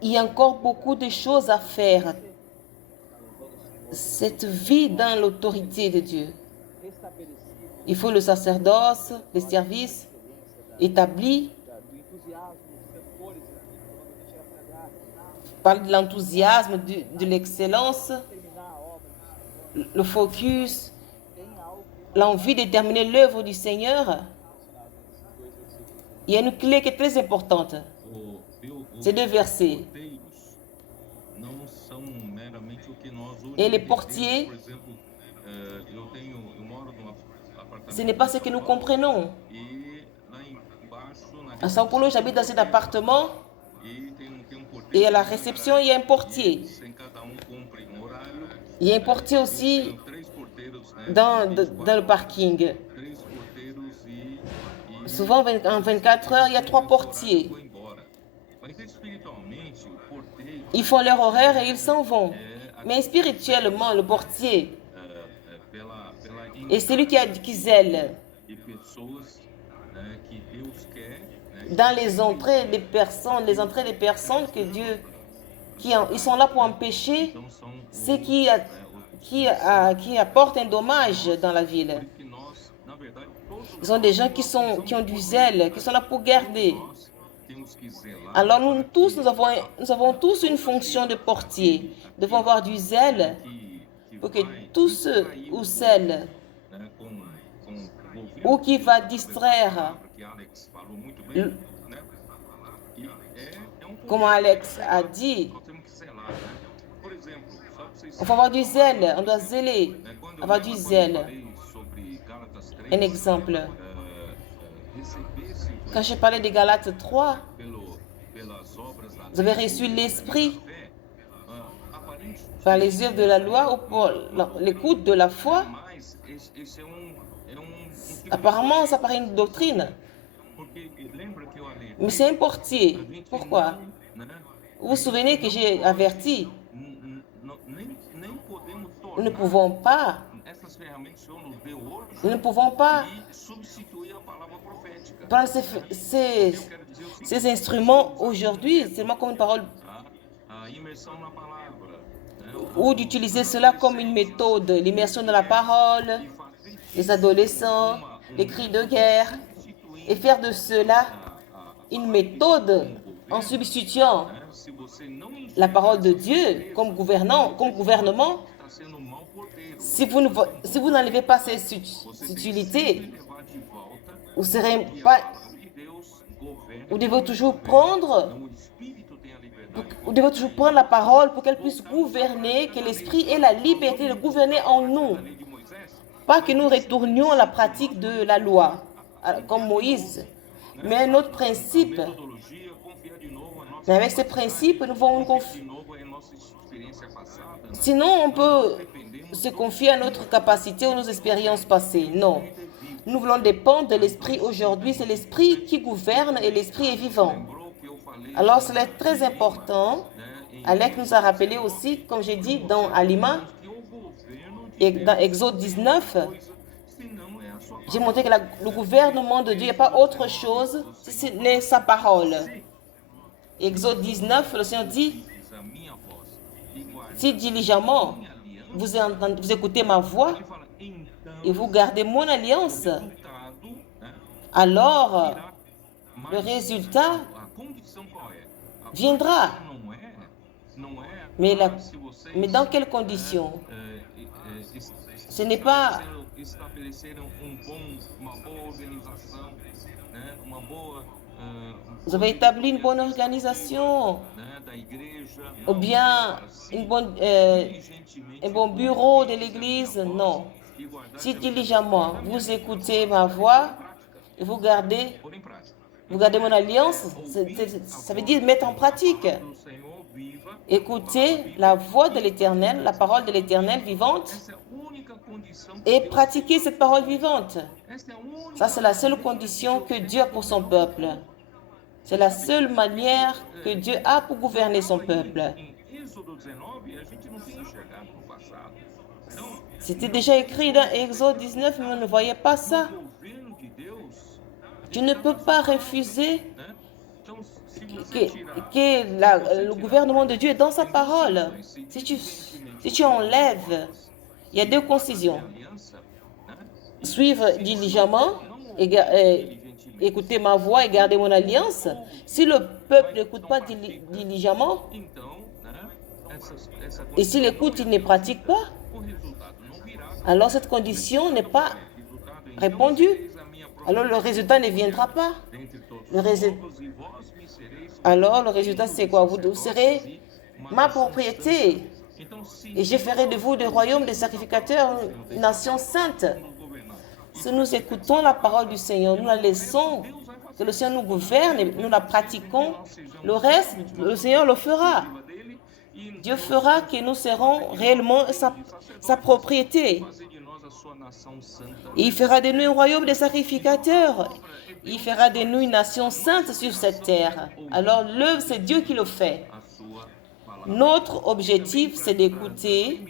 il y a encore beaucoup de choses à faire. Cette vie dans l'autorité de Dieu. Il faut le sacerdoce, les services établis. Parle de l'enthousiasme, de l'excellence, le focus, l'envie de terminer l'œuvre du Seigneur. Il y a une clé qui est très importante. Ces deux versets. Et les portiers, ce n'est pas ce que nous comprenons. À São Paulo, j'habite dans cet appartement et à la réception, il y a un portier. Il y a un portier aussi dans le parking. Souvent, en 24 heures, il y a 3 portiers. Ils font leur horaire et ils s'en vont. Mais spirituellement, le portier est celui qui zèle dans les entrées des personnes, que Dieu, ils sont là pour empêcher ceux qui apportent un dommage dans la ville. Ils sont des gens qui ont du zèle, qui sont là pour garder. Alors nous avons tous une fonction de portier. Nous devons avoir du zèle pour que tous ceux ou celles ou qui va distraire, comme Alex a dit, on va avoir du zèle, on doit zèler, avoir du zèle. Un exemple. Quand je parlais de Galates 3, vous avez reçu l'esprit par les œuvres de la loi ou pour l'écoute de la foi. Apparemment, ça paraît une doctrine. Mais c'est un portier. Pourquoi? Vous vous souvenez que j'ai averti? Nous ne pouvons pas prendre ces instruments aujourd'hui, seulement comme une parole, ou d'utiliser cela comme une méthode, l'immersion dans la parole, les adolescents, les cris de guerre, et faire de cela une méthode en substituant la parole de Dieu comme gouvernement. Si vous n'enlevez pas cette utilité, vous devez toujours prendre la parole pour qu'elle puisse gouverner, que l'Esprit ait la liberté de gouverner en nous. Pas que nous retournions à la pratique de la loi, comme Moïse, mais un autre principe. Mais avec ces principes, nous vont sinon, on peut se confier à notre capacité ou nos expériences passées. Non. Nous voulons dépendre de l'Esprit aujourd'hui. C'est l'Esprit qui gouverne et l'Esprit est vivant. Alors, c'est très important. Alec nous a rappelé aussi, comme j'ai dit, dans Alima et dans Exode 19, j'ai montré que le gouvernement de Dieu, il n'y a pas autre chose si ce n'est sa parole. Exode 19, le Seigneur dit, si diligemment vous écoutez ma voix et vous gardez mon alliance, alors le résultat viendra. Mais dans quelles conditions? Ce n'est pas... Vous avez établi une bonne organisation, ou bien un bon bureau de l'église? Non. Si diligemment vous écoutez ma voix et vous gardez mon alliance, ça veut dire mettre en pratique. Écoutez la voix de l'Éternel, la parole de l'Éternel vivante, et pratiquer cette parole vivante. Ça, c'est la seule condition que Dieu a pour son peuple. C'est la seule manière que Dieu a pour gouverner son peuple. C'était déjà écrit dans Exode 19, mais on ne voyait pas ça. Tu ne peux pas refuser que le gouvernement de Dieu est dans sa parole. Si tu enlèves, il y a deux concisions. Suivre diligemment, écouter ma voix et garder mon alliance. Si le peuple n'écoute pas diligemment, et s'il écoute, il ne pratique pas, alors cette condition n'est pas répondue. Alors le résultat ne viendra pas. Alors le résultat, c'est quoi? Vous serez ma propriété. Et je ferai de vous des royaumes, des sacrificateurs, une nation sainte. Si nous écoutons la parole du Seigneur, nous la laissons, que le Seigneur nous gouverne, et nous la pratiquons, le reste, le Seigneur le fera. Dieu fera que nous serons réellement sa propriété. Il fera de nous un royaume des sacrificateurs. Il fera de nous une nation sainte sur cette terre. Alors l'œuvre, c'est Dieu qui le fait. Notre objectif, c'est d'écouter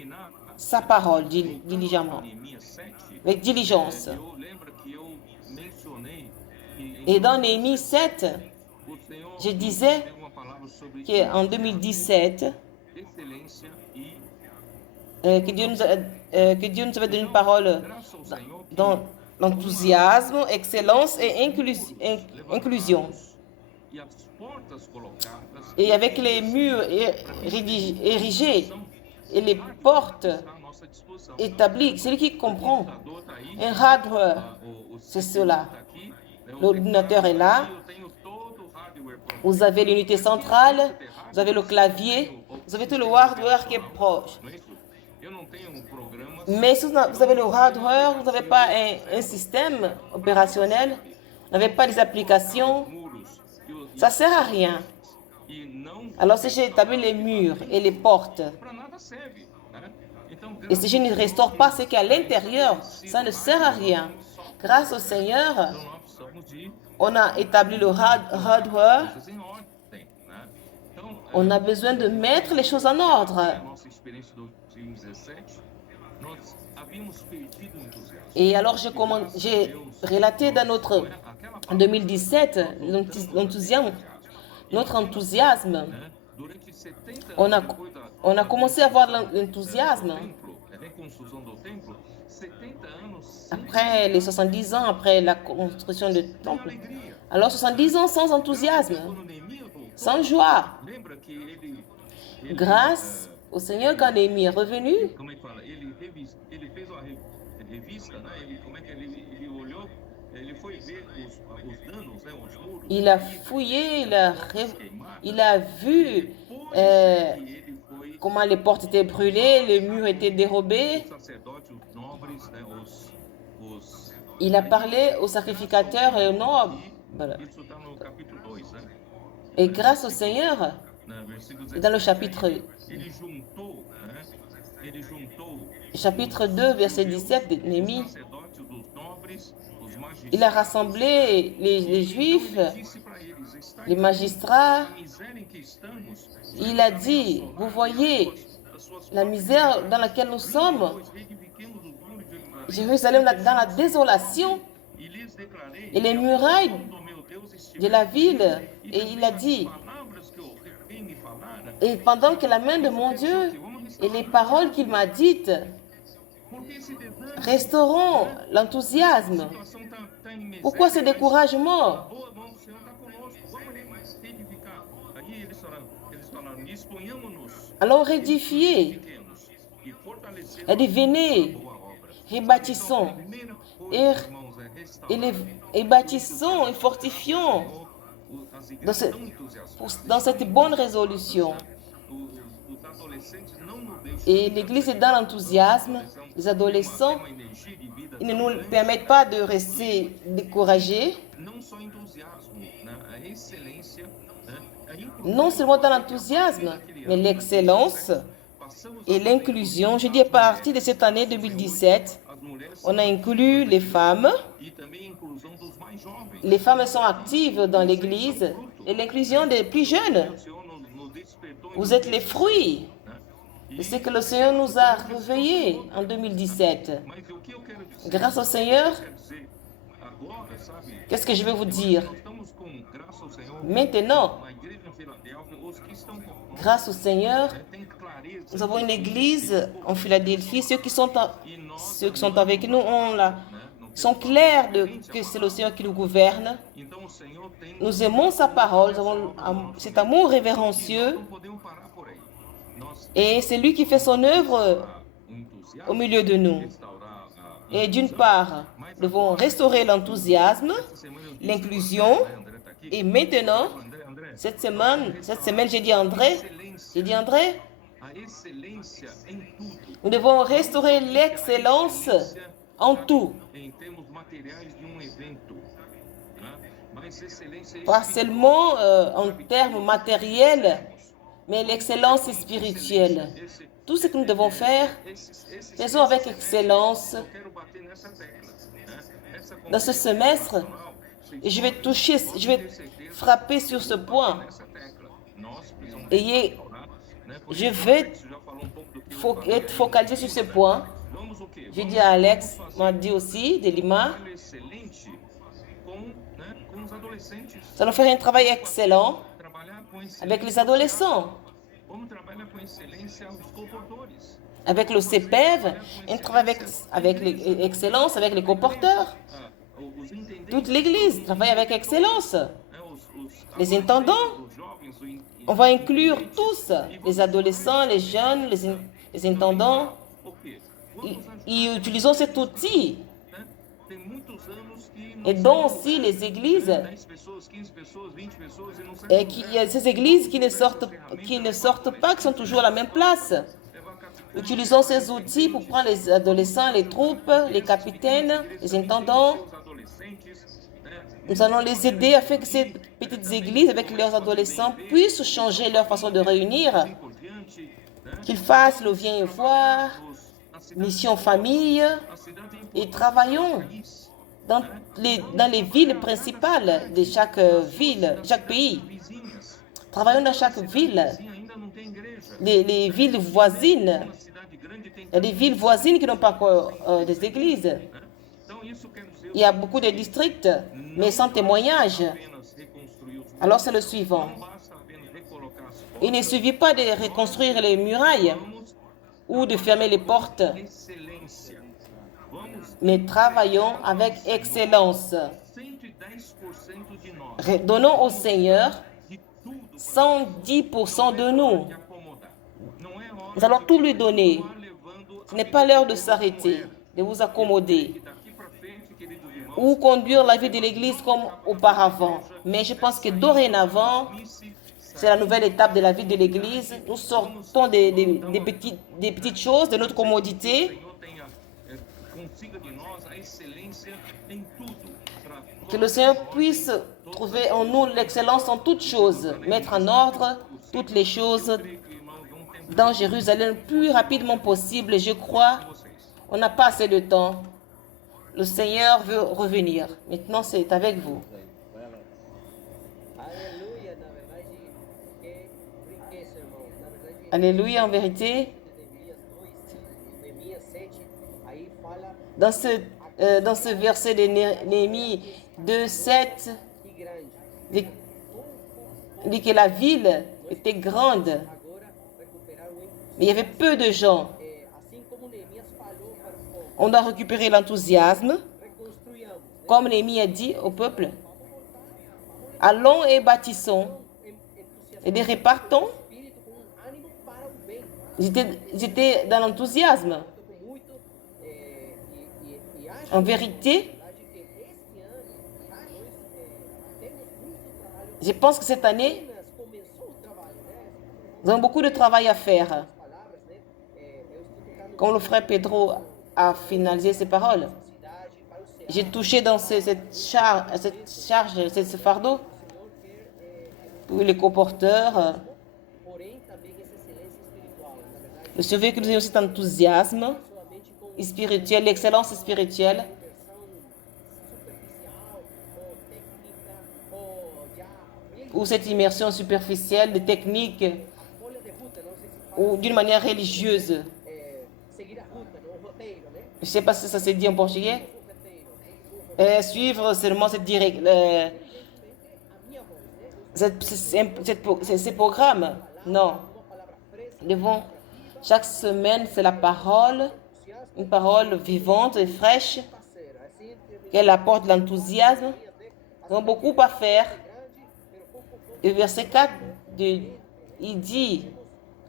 sa parole diligemment, avec diligence. Et dans Néhémie 7, je disais qu'en 2017, que Dieu nous avait donné une parole dans l'enthousiasme, excellence et inclusion. Et avec les murs érigés et les portes établies, celui qui comprend, un hardware, c'est cela. L'ordinateur est là, vous avez l'unité centrale, vous avez le clavier, vous avez tout le hardware qui est proche. Mais si vous avez le hardware, vous n'avez pas un système opérationnel, vous n'avez pas des applications, ça ne sert à rien. Alors si j'ai établi les murs et les portes, et si je ne restaure pas ce qui est à l'intérieur, ça ne sert à rien. Grâce au Seigneur, on a établi le hardware. On a besoin de mettre les choses en ordre. Et alors j'ai relaté dans notre 2017 notre enthousiasme. On a commencé à avoir l'enthousiasme. Après les 70 ans, après la construction du temple. Alors 70 ans sans enthousiasme, sans joie. Grâce au Seigneur, quand Néhémie est revenu, il a fouillé, il a vu comment les portes étaient brûlées, les murs étaient dérobés. Il a parlé aux sacrificateurs et aux nobles. Voilà. Et grâce au Seigneur, dans le chapitre 2, verset 17 de Néhémie, il a rassemblé les Juifs, les magistrats. Il a dit, vous voyez la misère dans laquelle nous sommes. Jérusalem dans la désolation et les murailles de la ville. Et il a dit, Et pendant que la main de mon Dieu et les paroles qu'il m'a dites restaureront l'enthousiasme. Pourquoi ce découragement? Allons rédifier. Elle dit, venez, rebâtissons et bâtissons et fortifions dans cette bonne résolution. Et l'Église est dans l'enthousiasme. Les adolescents, ils ne nous permettent pas de rester découragés. Non seulement dans l'enthousiasme, mais l'excellence et l'inclusion. Je dis à partir de cette année 2017, on a inclus les femmes. Les femmes sont actives dans l'Église et l'inclusion des plus jeunes. Vous êtes les fruits de ce que le Seigneur nous a réveillés en 2017. Grâce au Seigneur, qu'est-ce que je vais vous dire? Maintenant, grâce au Seigneur, nous avons une église en Philadelphie. Ceux qui sont avec nous sont clairs que c'est le Seigneur qui nous gouverne. Nous aimons sa parole, nous avons cet amour révérencieux. Et c'est lui qui fait son œuvre au milieu de nous. Et d'une part, nous devons restaurer l'enthousiasme, l'inclusion. Et maintenant, cette semaine, j'ai dit André, nous devons restaurer l'excellence en tout. Pas seulement en termes matériels, mais l'excellence spirituelle. Tout ce que nous devons faire, faisons avec excellence. Dans ce semestre, et je vais frapper sur ce point. Et je vais être focalisé sur ce point. J'ai dit à Alex, m'a dit aussi, de Lima, nous allons faire un travail excellent avec les adolescents. Avec le CPEV, un travail avec l'excellence, avec les comporteurs. Toute l'Église travaille avec excellence. Les intendants, on va inclure tous, les adolescents, les jeunes, les intendants. Et utilisons cet outil. Et dont aussi les églises, et il y a ces églises qui ne sortent pas, qui sont toujours à la même place. Utilisons ces outils pour prendre les adolescents, les troupes, les capitaines, les intendants. Nous allons les aider afin que ces petites églises, avec leurs adolescents, puissent changer leur façon de réunir, qu'ils fassent le viens et voir, mission famille, et travaillons dans les villes principales de chaque ville, chaque pays. Travaillons dans chaque ville, les villes voisines. Il y a des villes voisines qui n'ont pas encore des églises. Il y a beaucoup de districts, mais sans témoignage. Alors c'est le suivant. Il ne suffit pas de reconstruire les murailles ou de fermer les portes, mais travaillons avec excellence. Donnons au Seigneur 110% de nous. Nous allons tout lui donner. Ce n'est pas l'heure de s'arrêter, de vous accommoder ou conduire la vie de l'Église comme auparavant. Mais je pense que dorénavant, c'est la nouvelle étape de la vie de l'Église. Nous sortons des petites choses, de notre commodité. Que le Seigneur puisse trouver en nous l'excellence en toutes choses, mettre en ordre toutes les choses dans Jérusalem le plus rapidement possible. Je crois, on n'a pas assez de temps. Le Seigneur veut revenir. Maintenant, c'est avec vous. Alléluia, en vérité. Dans ce verset de Néhémie 2:7, dit que la ville était grande Mais il y avait peu de gens. On doit récupérer l'enthousiasme. Comme Néhémie a dit au peuple, allons et bâtissons. Et des répartons. J'étais dans l'enthousiasme. En vérité, je pense que cette année, nous avons beaucoup de travail à faire. Quand le frère Pedro a finalisé ses paroles, j'ai touché dans cette charge, ce fardeau pour les comporteurs. Le Seigneur veut que nous ayons cet enthousiasme spirituel, l'excellence spirituelle. Ou cette immersion superficielle de techniques ou d'une manière religieuse. Je ne sais pas si ça se dit en portugais. Suivre seulement ces programmes. Non. Devons, chaque semaine, c'est la parole, une parole vivante et fraîche, qu'elle apporte l'enthousiasme. Nous avons beaucoup à faire. Le verset 4, il dit,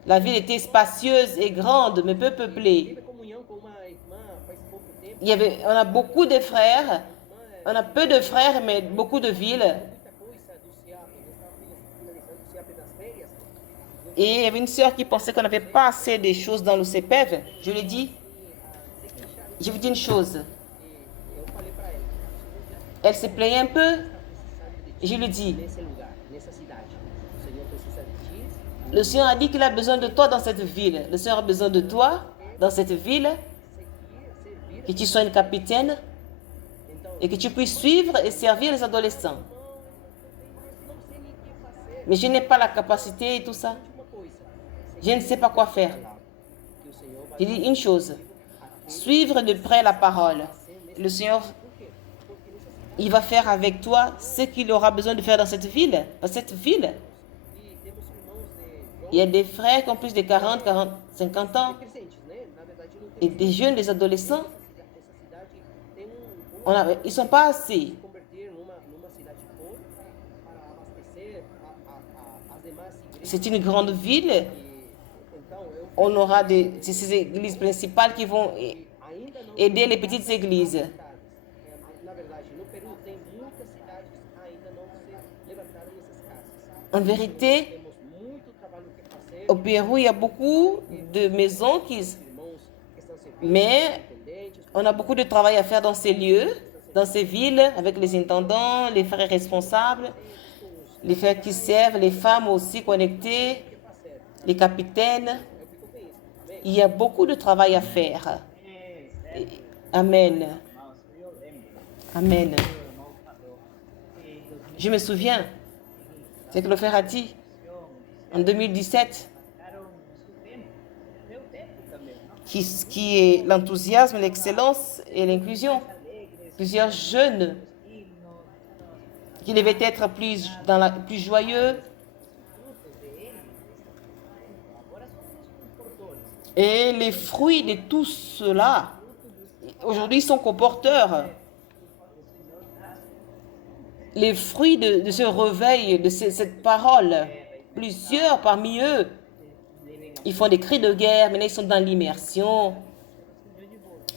la ville était spacieuse et grande, mais peu peuplée. On a beaucoup de frères, on a peu de frères, mais beaucoup de villes. Et il y avait une sœur qui pensait qu'on n'avait pas assez de choses dans le CPEV. Je lui ai dit, je vous dis une chose. Elle se plaignait un peu. Je lui ai dit, le Seigneur a dit qu'il a besoin de toi dans cette ville. Le Seigneur a besoin de toi dans cette ville. Que tu sois une capitaine et que tu puisses suivre et servir les adolescents. Mais je n'ai pas la capacité et tout ça. Je ne sais pas quoi faire. Je dis une chose. Suivre de près la parole. Le Seigneur, il va faire avec toi ce qu'il aura besoin de faire dans cette ville. Dans cette ville, il y a des frères qui ont plus de 40, 50 ans. Et des jeunes, des adolescents. Ils ne sont pas assez. C'est une grande ville. On aura ces églises principales qui vont aider les petites églises. En vérité, au Pérou, il y a beaucoup de maisons mais on a beaucoup de travail à faire dans ces lieux, dans ces villes, avec les intendants, les frères responsables, les frères qui servent, les femmes aussi connectées, les capitaines. Il y a beaucoup de travail à faire. Amen. Amen. Je me souviens, c'est que le frère a dit en 2017, qui est l'enthousiasme, l'excellence et l'inclusion. Plusieurs jeunes qui devaient être plus joyeux. Et les fruits de tout cela, aujourd'hui, sont comporteurs. Les fruits de ce réveil, de cette parole, plusieurs parmi eux, ils font des cris de guerre, maintenant ils sont dans l'immersion.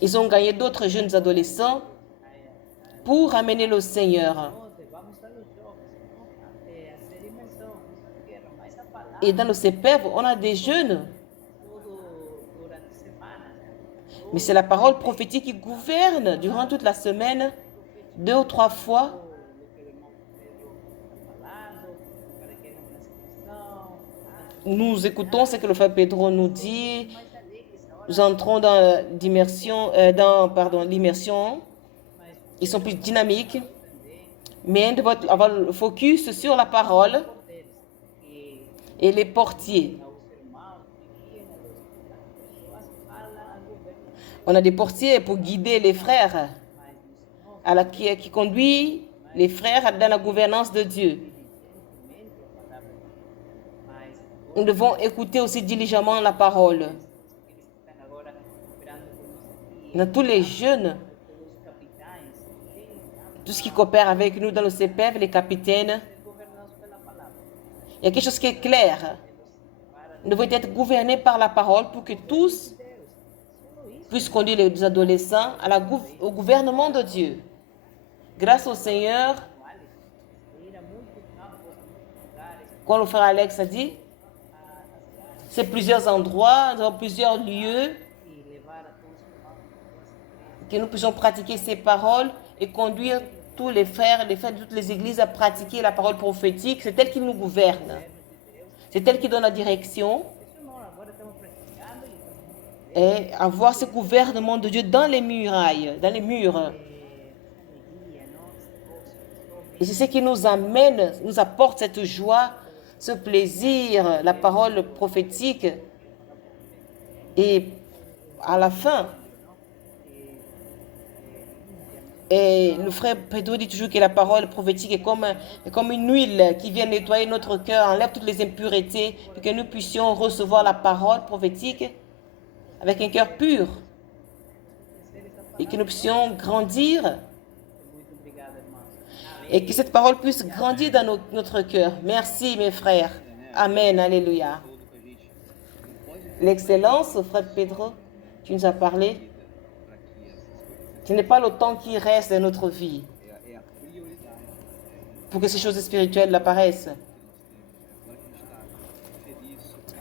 Ils ont gagné d'autres jeunes adolescents pour amener le Seigneur. Et dans le CPEV, on a des jeunes. Mais c'est la parole prophétique qui gouverne durant toute la semaine, 2 ou 3 fois. Nous écoutons ce que le frère Pedro nous dit. Nous entrons dans l'immersion. Ils sont plus dynamiques. Mais on doit avoir le focus sur la parole et les portiers. On a des portiers pour guider les frères, qui conduit les frères dans la gouvernance de Dieu. Nous devons écouter aussi diligemment la parole. Dans tous les jeunes, tout ce qui coopère avec nous dans le CPF, les capitaines, il y a quelque chose qui est clair. Nous devons être gouvernés par la parole pour que tous puissent conduire les adolescents au gouvernement de Dieu. Grâce au Seigneur, comme le frère Alex a dit, c'est plusieurs endroits, dans plusieurs lieux que nous puissions pratiquer ces paroles et conduire tous les frères de toutes les églises à pratiquer la parole prophétique. C'est elle qui nous gouverne. C'est elle qui donne la direction. Et avoir ce gouvernement de Dieu dans les murailles, dans les murs. Et c'est ce qui nous amène, nous apporte cette joie, ce plaisir, la parole prophétique. Et à la fin, et le frère Pedro dit toujours que la parole prophétique est comme une huile qui vient nettoyer notre cœur, enlève toutes les impuretés, pour que nous puissions recevoir la parole prophétique avec un cœur pur et que nous puissions grandir et que cette parole puisse grandir dans notre cœur. Merci mes frères. Amen. Alléluia. L'excellence, frère Pedro, tu nous as parlé. Ce n'est pas le temps qui reste dans notre vie pour que ces choses spirituelles apparaissent.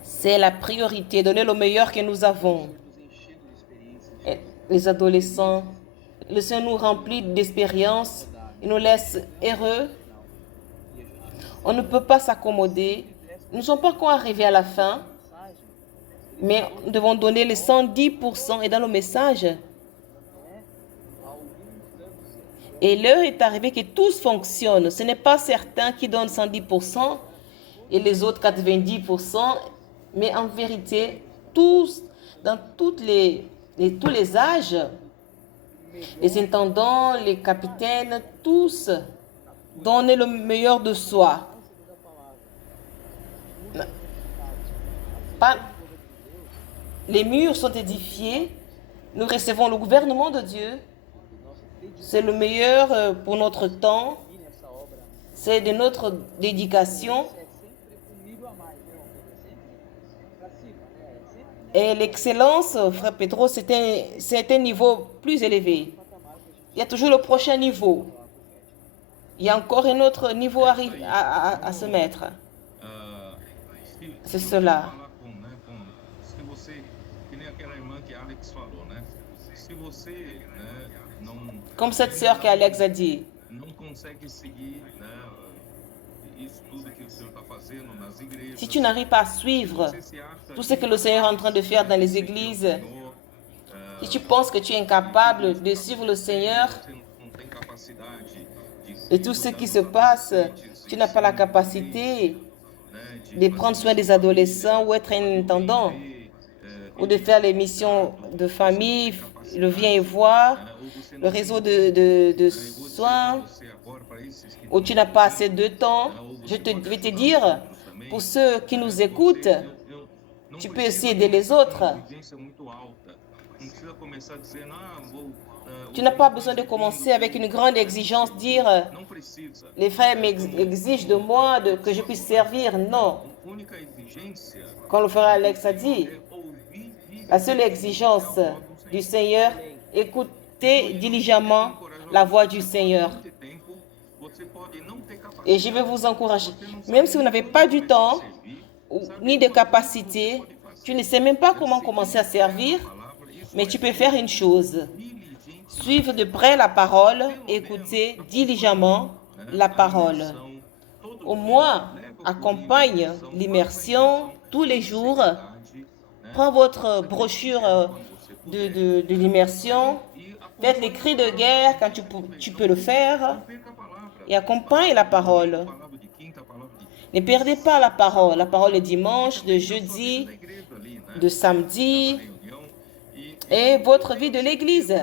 C'est la priorité, donner le meilleur que nous avons. Et les adolescents, le Seigneur nous remplit d'expériences, il nous laisse heureux. On ne peut pas s'accommoder. Nous ne sommes pas encore arrivés à la fin, mais nous devons donner les 110% et dans le message. Et l'heure est arrivée que tous fonctionnent. Ce n'est pas certains qui donnent 110% et les autres 90%. Mais en vérité, tous, dans tous les âges, les intendants, les capitaines, tous donnent le meilleur de soi. Les murs sont édifiés, nous recevons le gouvernement de Dieu. C'est le meilleur pour notre temps, c'est de notre dédication. Et l'excellence, frère Pedro, c'est un niveau plus élevé. Il y a toujours le prochain niveau. Il y a encore un autre niveau à se mettre. C'est cela. Comme cette sœur qu'Alex a dit. Si tu n'arrives pas à suivre tout ce que le Seigneur est en train de faire dans les églises, si tu penses que tu es incapable de suivre le Seigneur et tout ce qui se passe, tu n'as pas la capacité de prendre soin des adolescents ou être un intendant ou de faire les missions de famille, le viens et voir, le réseau de soins, où tu n'as pas assez de temps. Je vais te dire, pour ceux qui nous écoutent, tu peux aussi aider les autres. Tu n'as pas besoin de commencer avec une grande exigence, dire les frères m'exigent de moi que je puisse servir. Non. Comme le frère Alex a dit, la seule exigence du Seigneur, écoutez diligemment la voix du Seigneur. Et je vais vous encourager. Même si vous n'avez pas du temps ni de capacité, tu ne sais même pas comment commencer à servir, mais tu peux faire une chose. Suivre de près la parole, écouter diligemment la parole. Au moins, accompagne l'immersion tous les jours. Prends votre brochure de l'immersion. Faites les cris de guerre quand tu peux le faire. Et accompagne la parole. Ne perdez pas la parole de dimanche, de jeudi, de samedi et votre vie de l'église.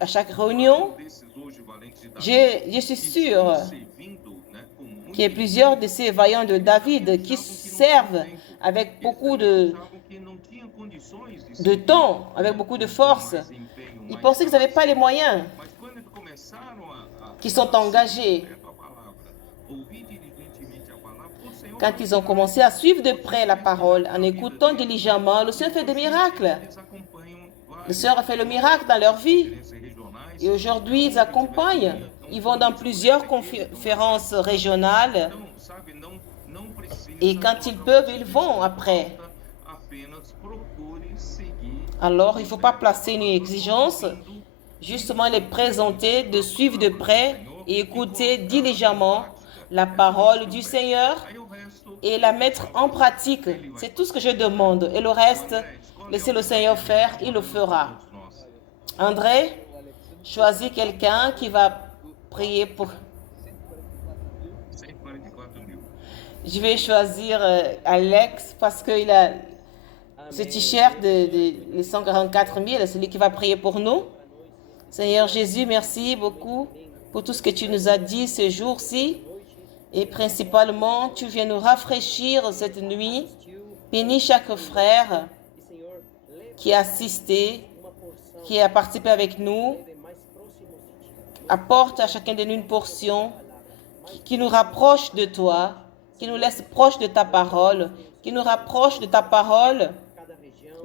À chaque réunion, je suis sûr qu'il y a plusieurs de ces vaillants de David qui servent avec beaucoup de temps, avec beaucoup de force. Ils pensaient qu'ils n'avaient pas les moyens, qu'ils sont engagés. Quand ils ont commencé à suivre de près la parole, en écoutant diligemment, le Seigneur fait des miracles. Le Seigneur a fait le miracle dans leur vie. Et aujourd'hui, ils accompagnent. Ils vont dans plusieurs conférences régionales. Et quand ils peuvent, ils vont après. Alors, il ne faut pas placer une exigence, justement les présenter, de suivre de près et écouter diligemment la parole du Seigneur et la mettre en pratique. C'est tout ce que je demande. Et le reste, laissez le Seigneur faire, il le fera. André, choisis quelqu'un qui va prier pour... Je vais choisir Alex parce qu'il a ce t-shirt de 144 000, celui qui va prier pour nous. Seigneur Jésus, merci beaucoup pour tout ce que tu nous as dit ce jour-ci. Et principalement, tu viens nous rafraîchir cette nuit. Bénis chaque frère qui a assisté, qui a participé avec nous. Apporte à chacun de nous une portion qui nous rapproche de toi, qui nous laisse proche de ta parole, qui nous rapproche de ta parole.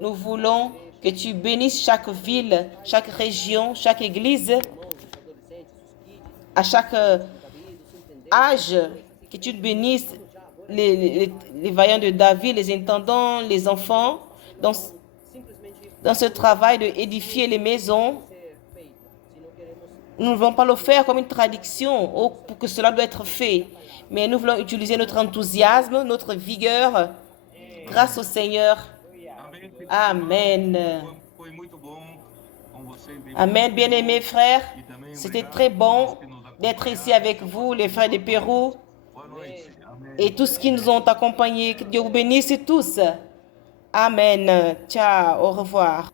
Nous voulons que tu bénisses chaque ville, chaque région, chaque église, à chaque âge, que tu bénisses les vaillants de David, les intendants, les enfants, dans ce travail d'édifier les maisons. Nous ne voulons pas le faire comme une traduction pour que cela doit être fait, mais nous voulons utiliser notre enthousiasme, notre vigueur, grâce au Seigneur. Amen. Amen, bien-aimés frères. C'était très bon d'être ici avec vous, les frères du Pérou, et tous qui nous ont accompagnés. Que Dieu vous bénisse tous. Amen. Ciao, au revoir.